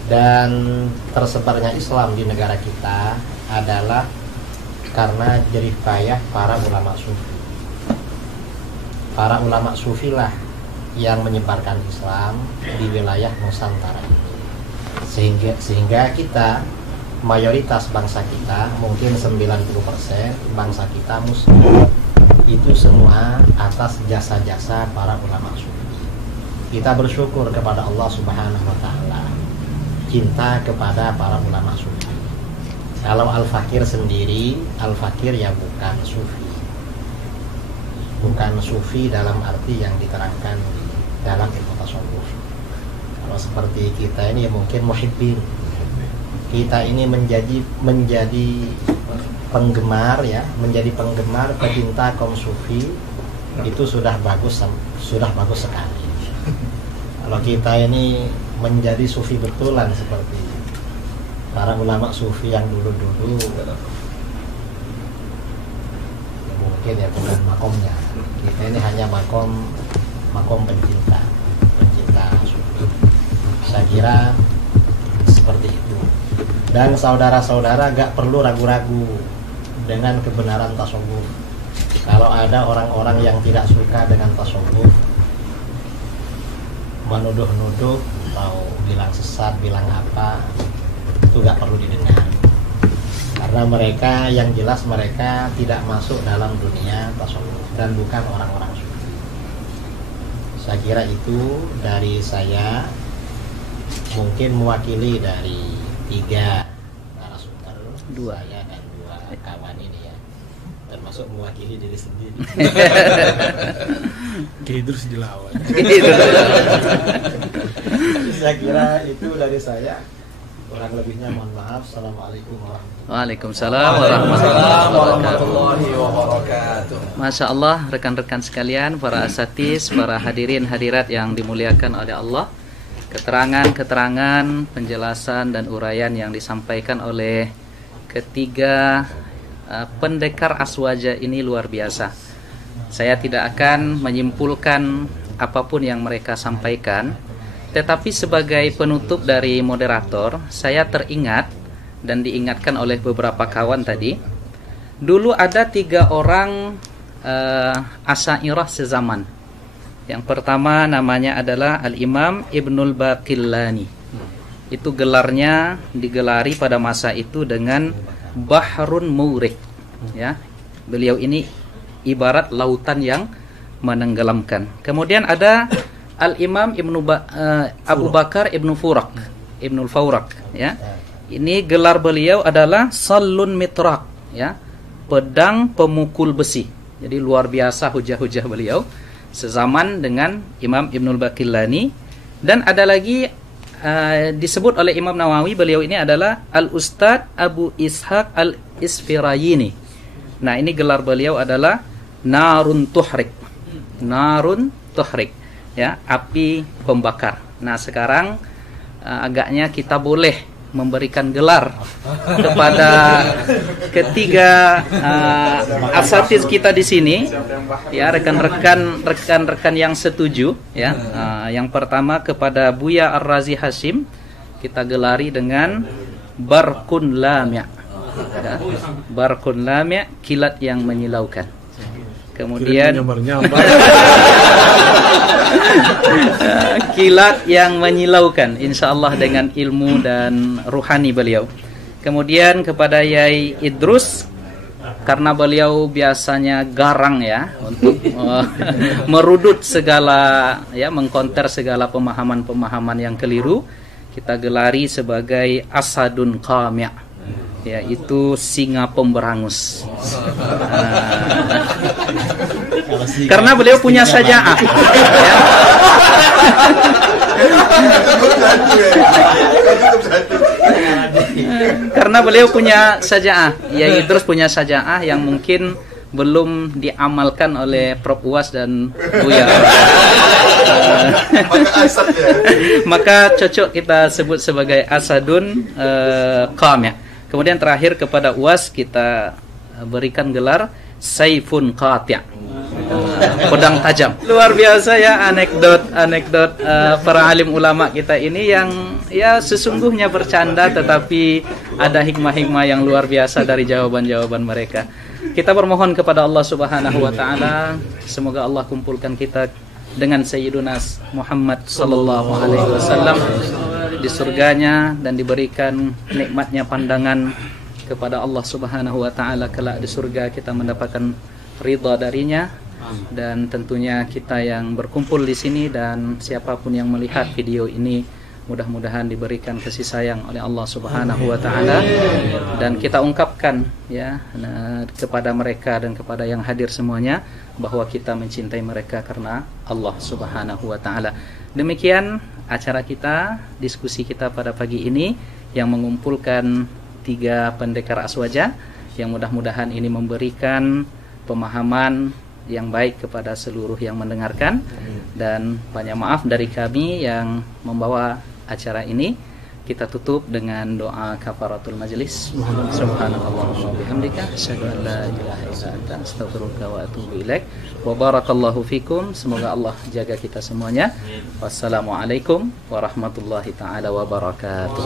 Dan tersebarnya Islam di negara kita adalah karena jerih payah para ulama sufi. Para ulama sufi lah yang menyebarkan Islam di wilayah Nusantara ini. Sehingga kita, mayoritas bangsa kita, mungkin 90% bangsa kita muslim, itu semua atas jasa-jasa para ulama sufi. Kita bersyukur kepada Allah Subhanahu wa Ta'ala, cinta kepada para ulama sufi. Kalau Al-Fakir sendiri, Al-Fakir ya bukan sufi. Bukan sufi dalam arti yang diterangkan dalam ilmu tasawuf. Kalau seperti kita ini ya mungkin muhibbin. Kita ini menjadi penggemar ya, menjadi penggemar pecinta kaum sufi, itu sudah bagus sekali. Kalau kita ini menjadi sufi betulan seperti para ulama sufi yang dulu-dulu, ya mungkin ya bukan makomnya. Kita ini hanya makom pencinta sufi. Saya kira seperti itu. Dan saudara-saudara gak perlu ragu-ragu dengan kebenaran tasawuf. Kalau ada orang-orang yang tidak suka dengan tasawuf, menuduh-nuduh atau bilang sesat, bilang apa, itu gak perlu didengar. Karena mereka yang jelas mereka tidak masuk dalam dunia tasawuf dan bukan orang-orang sufi. Saya kira itu dari saya, mungkin mewakili dari 3 narasumber, saya dan 2 kawan ini ya, termasuk mewakili diri sendiri. Terus dilawan. Saya kira itu dari saya. Kurang lebihnya mohon maaf. Assalamualaikum warahmatullahi wabarakatuh. Waalaikumsalam warahmatullahi wabarakatuh. Masya Allah, rekan-rekan sekalian, para asatiz, para hadirin hadirat yang dimuliakan oleh Allah, keterangan-keterangan, penjelasan dan uraian yang disampaikan oleh ketiga pendekar aswaja ini luar biasa. Saya tidak akan menyimpulkan apapun yang mereka sampaikan. Tetapi sebagai penutup dari moderator, saya teringat dan diingatkan oleh beberapa kawan tadi. Dulu ada 3 orang Asy'ariyah sezaman. Yang pertama namanya adalah Al-Imam Ibnul Baqillani. Itu gelarnya digelari pada masa itu dengan Bahrun Mawrik. Ya, beliau ini ibarat lautan yang menenggelamkan. Kemudian ada Al-Imam Abu Bakar Ibnu Furak, Ibnul Fawrak, ya. Ini gelar beliau adalah Sallun Mitrak, ya, pedang pemukul besi. Jadi luar biasa hujah-hujah beliau sezaman dengan Imam Ibnul Baqillani. Dan ada lagi disebut oleh Imam Nawawi, beliau ini adalah Al-Ustadz Abu Ishaq Al-Isfirayini. Nah, ini gelar beliau adalah Narun Tuhrik. Narun Tuhrik, ya, api pembakar. Nah, sekarang agaknya kita boleh memberikan gelar kepada ketiga asatiz kita di sini, ya, rekan-rekan yang setuju, ya. Yang pertama kepada Buya Ar-Razi Hashim kita gelari dengan Barqun Lami', ya. Barqun Lami', kilat yang menyilaukan. Kemudian kilat yang menyilaukan, insyaallah dengan ilmu dan ruhani beliau. Kemudian kepada Yai Idrus, karena beliau biasanya garang, ya, untuk merudut segala, ya, mengkonter segala pemahaman-pemahaman yang keliru, kita gelari sebagai Asadun Qami', yaitu singa pemberangus. Karena beliau punya syaja'ah, ya. Karena beliau punya syaja'ah, ya, terus punya syaja'ah yang mungkin belum diamalkan oleh Prof Uwas dan Buya. Maka cocok kita sebut sebagai Asadun Qami'. Kemudian terakhir kepada Uwas kita berikan gelar Saifun Qati', pedang tajam. Luar biasa, ya, anekdot para alim ulama kita ini yang, ya, sesungguhnya bercanda tetapi ada hikmah-hikmah yang luar biasa dari jawaban-jawaban mereka. Kita bermohon kepada Allah Subhanahu wa taala, semoga Allah kumpulkan kita dengan Sayyiduna Muhammad sallallahu alaihi wasallam di surganya dan diberikan nikmatnya pandangan kepada Allah Subhanahu wa taala kelak di surga, kita mendapatkan ridha darinya. Dan tentunya kita yang berkumpul di sini dan siapapun yang melihat video ini mudah-mudahan diberikan kasih sayang oleh Allah Subhanahu wa taala, dan kita ungkapkan, ya, kepada mereka dan kepada yang hadir semuanya bahwa kita mencintai mereka karena Allah Subhanahu wa taala. Demikian acara kita, diskusi kita pada pagi ini yang mengumpulkan 3 pendekar aswaja, yang mudah-mudahan ini memberikan pemahaman yang baik kepada seluruh yang mendengarkan. Dan banyak maaf dari kami yang membawa acara ini. Kita tutup dengan doa kafaratul majlis. Subhanallahumma wa bihamdika asyhadu an la ilaha illa anta astaghfiruka wa atubu ilaik. Wa barakallahu fikum. Semoga Allah jaga kita semuanya. Wassalamualaikum warahmatullahi taala wabarakatuh.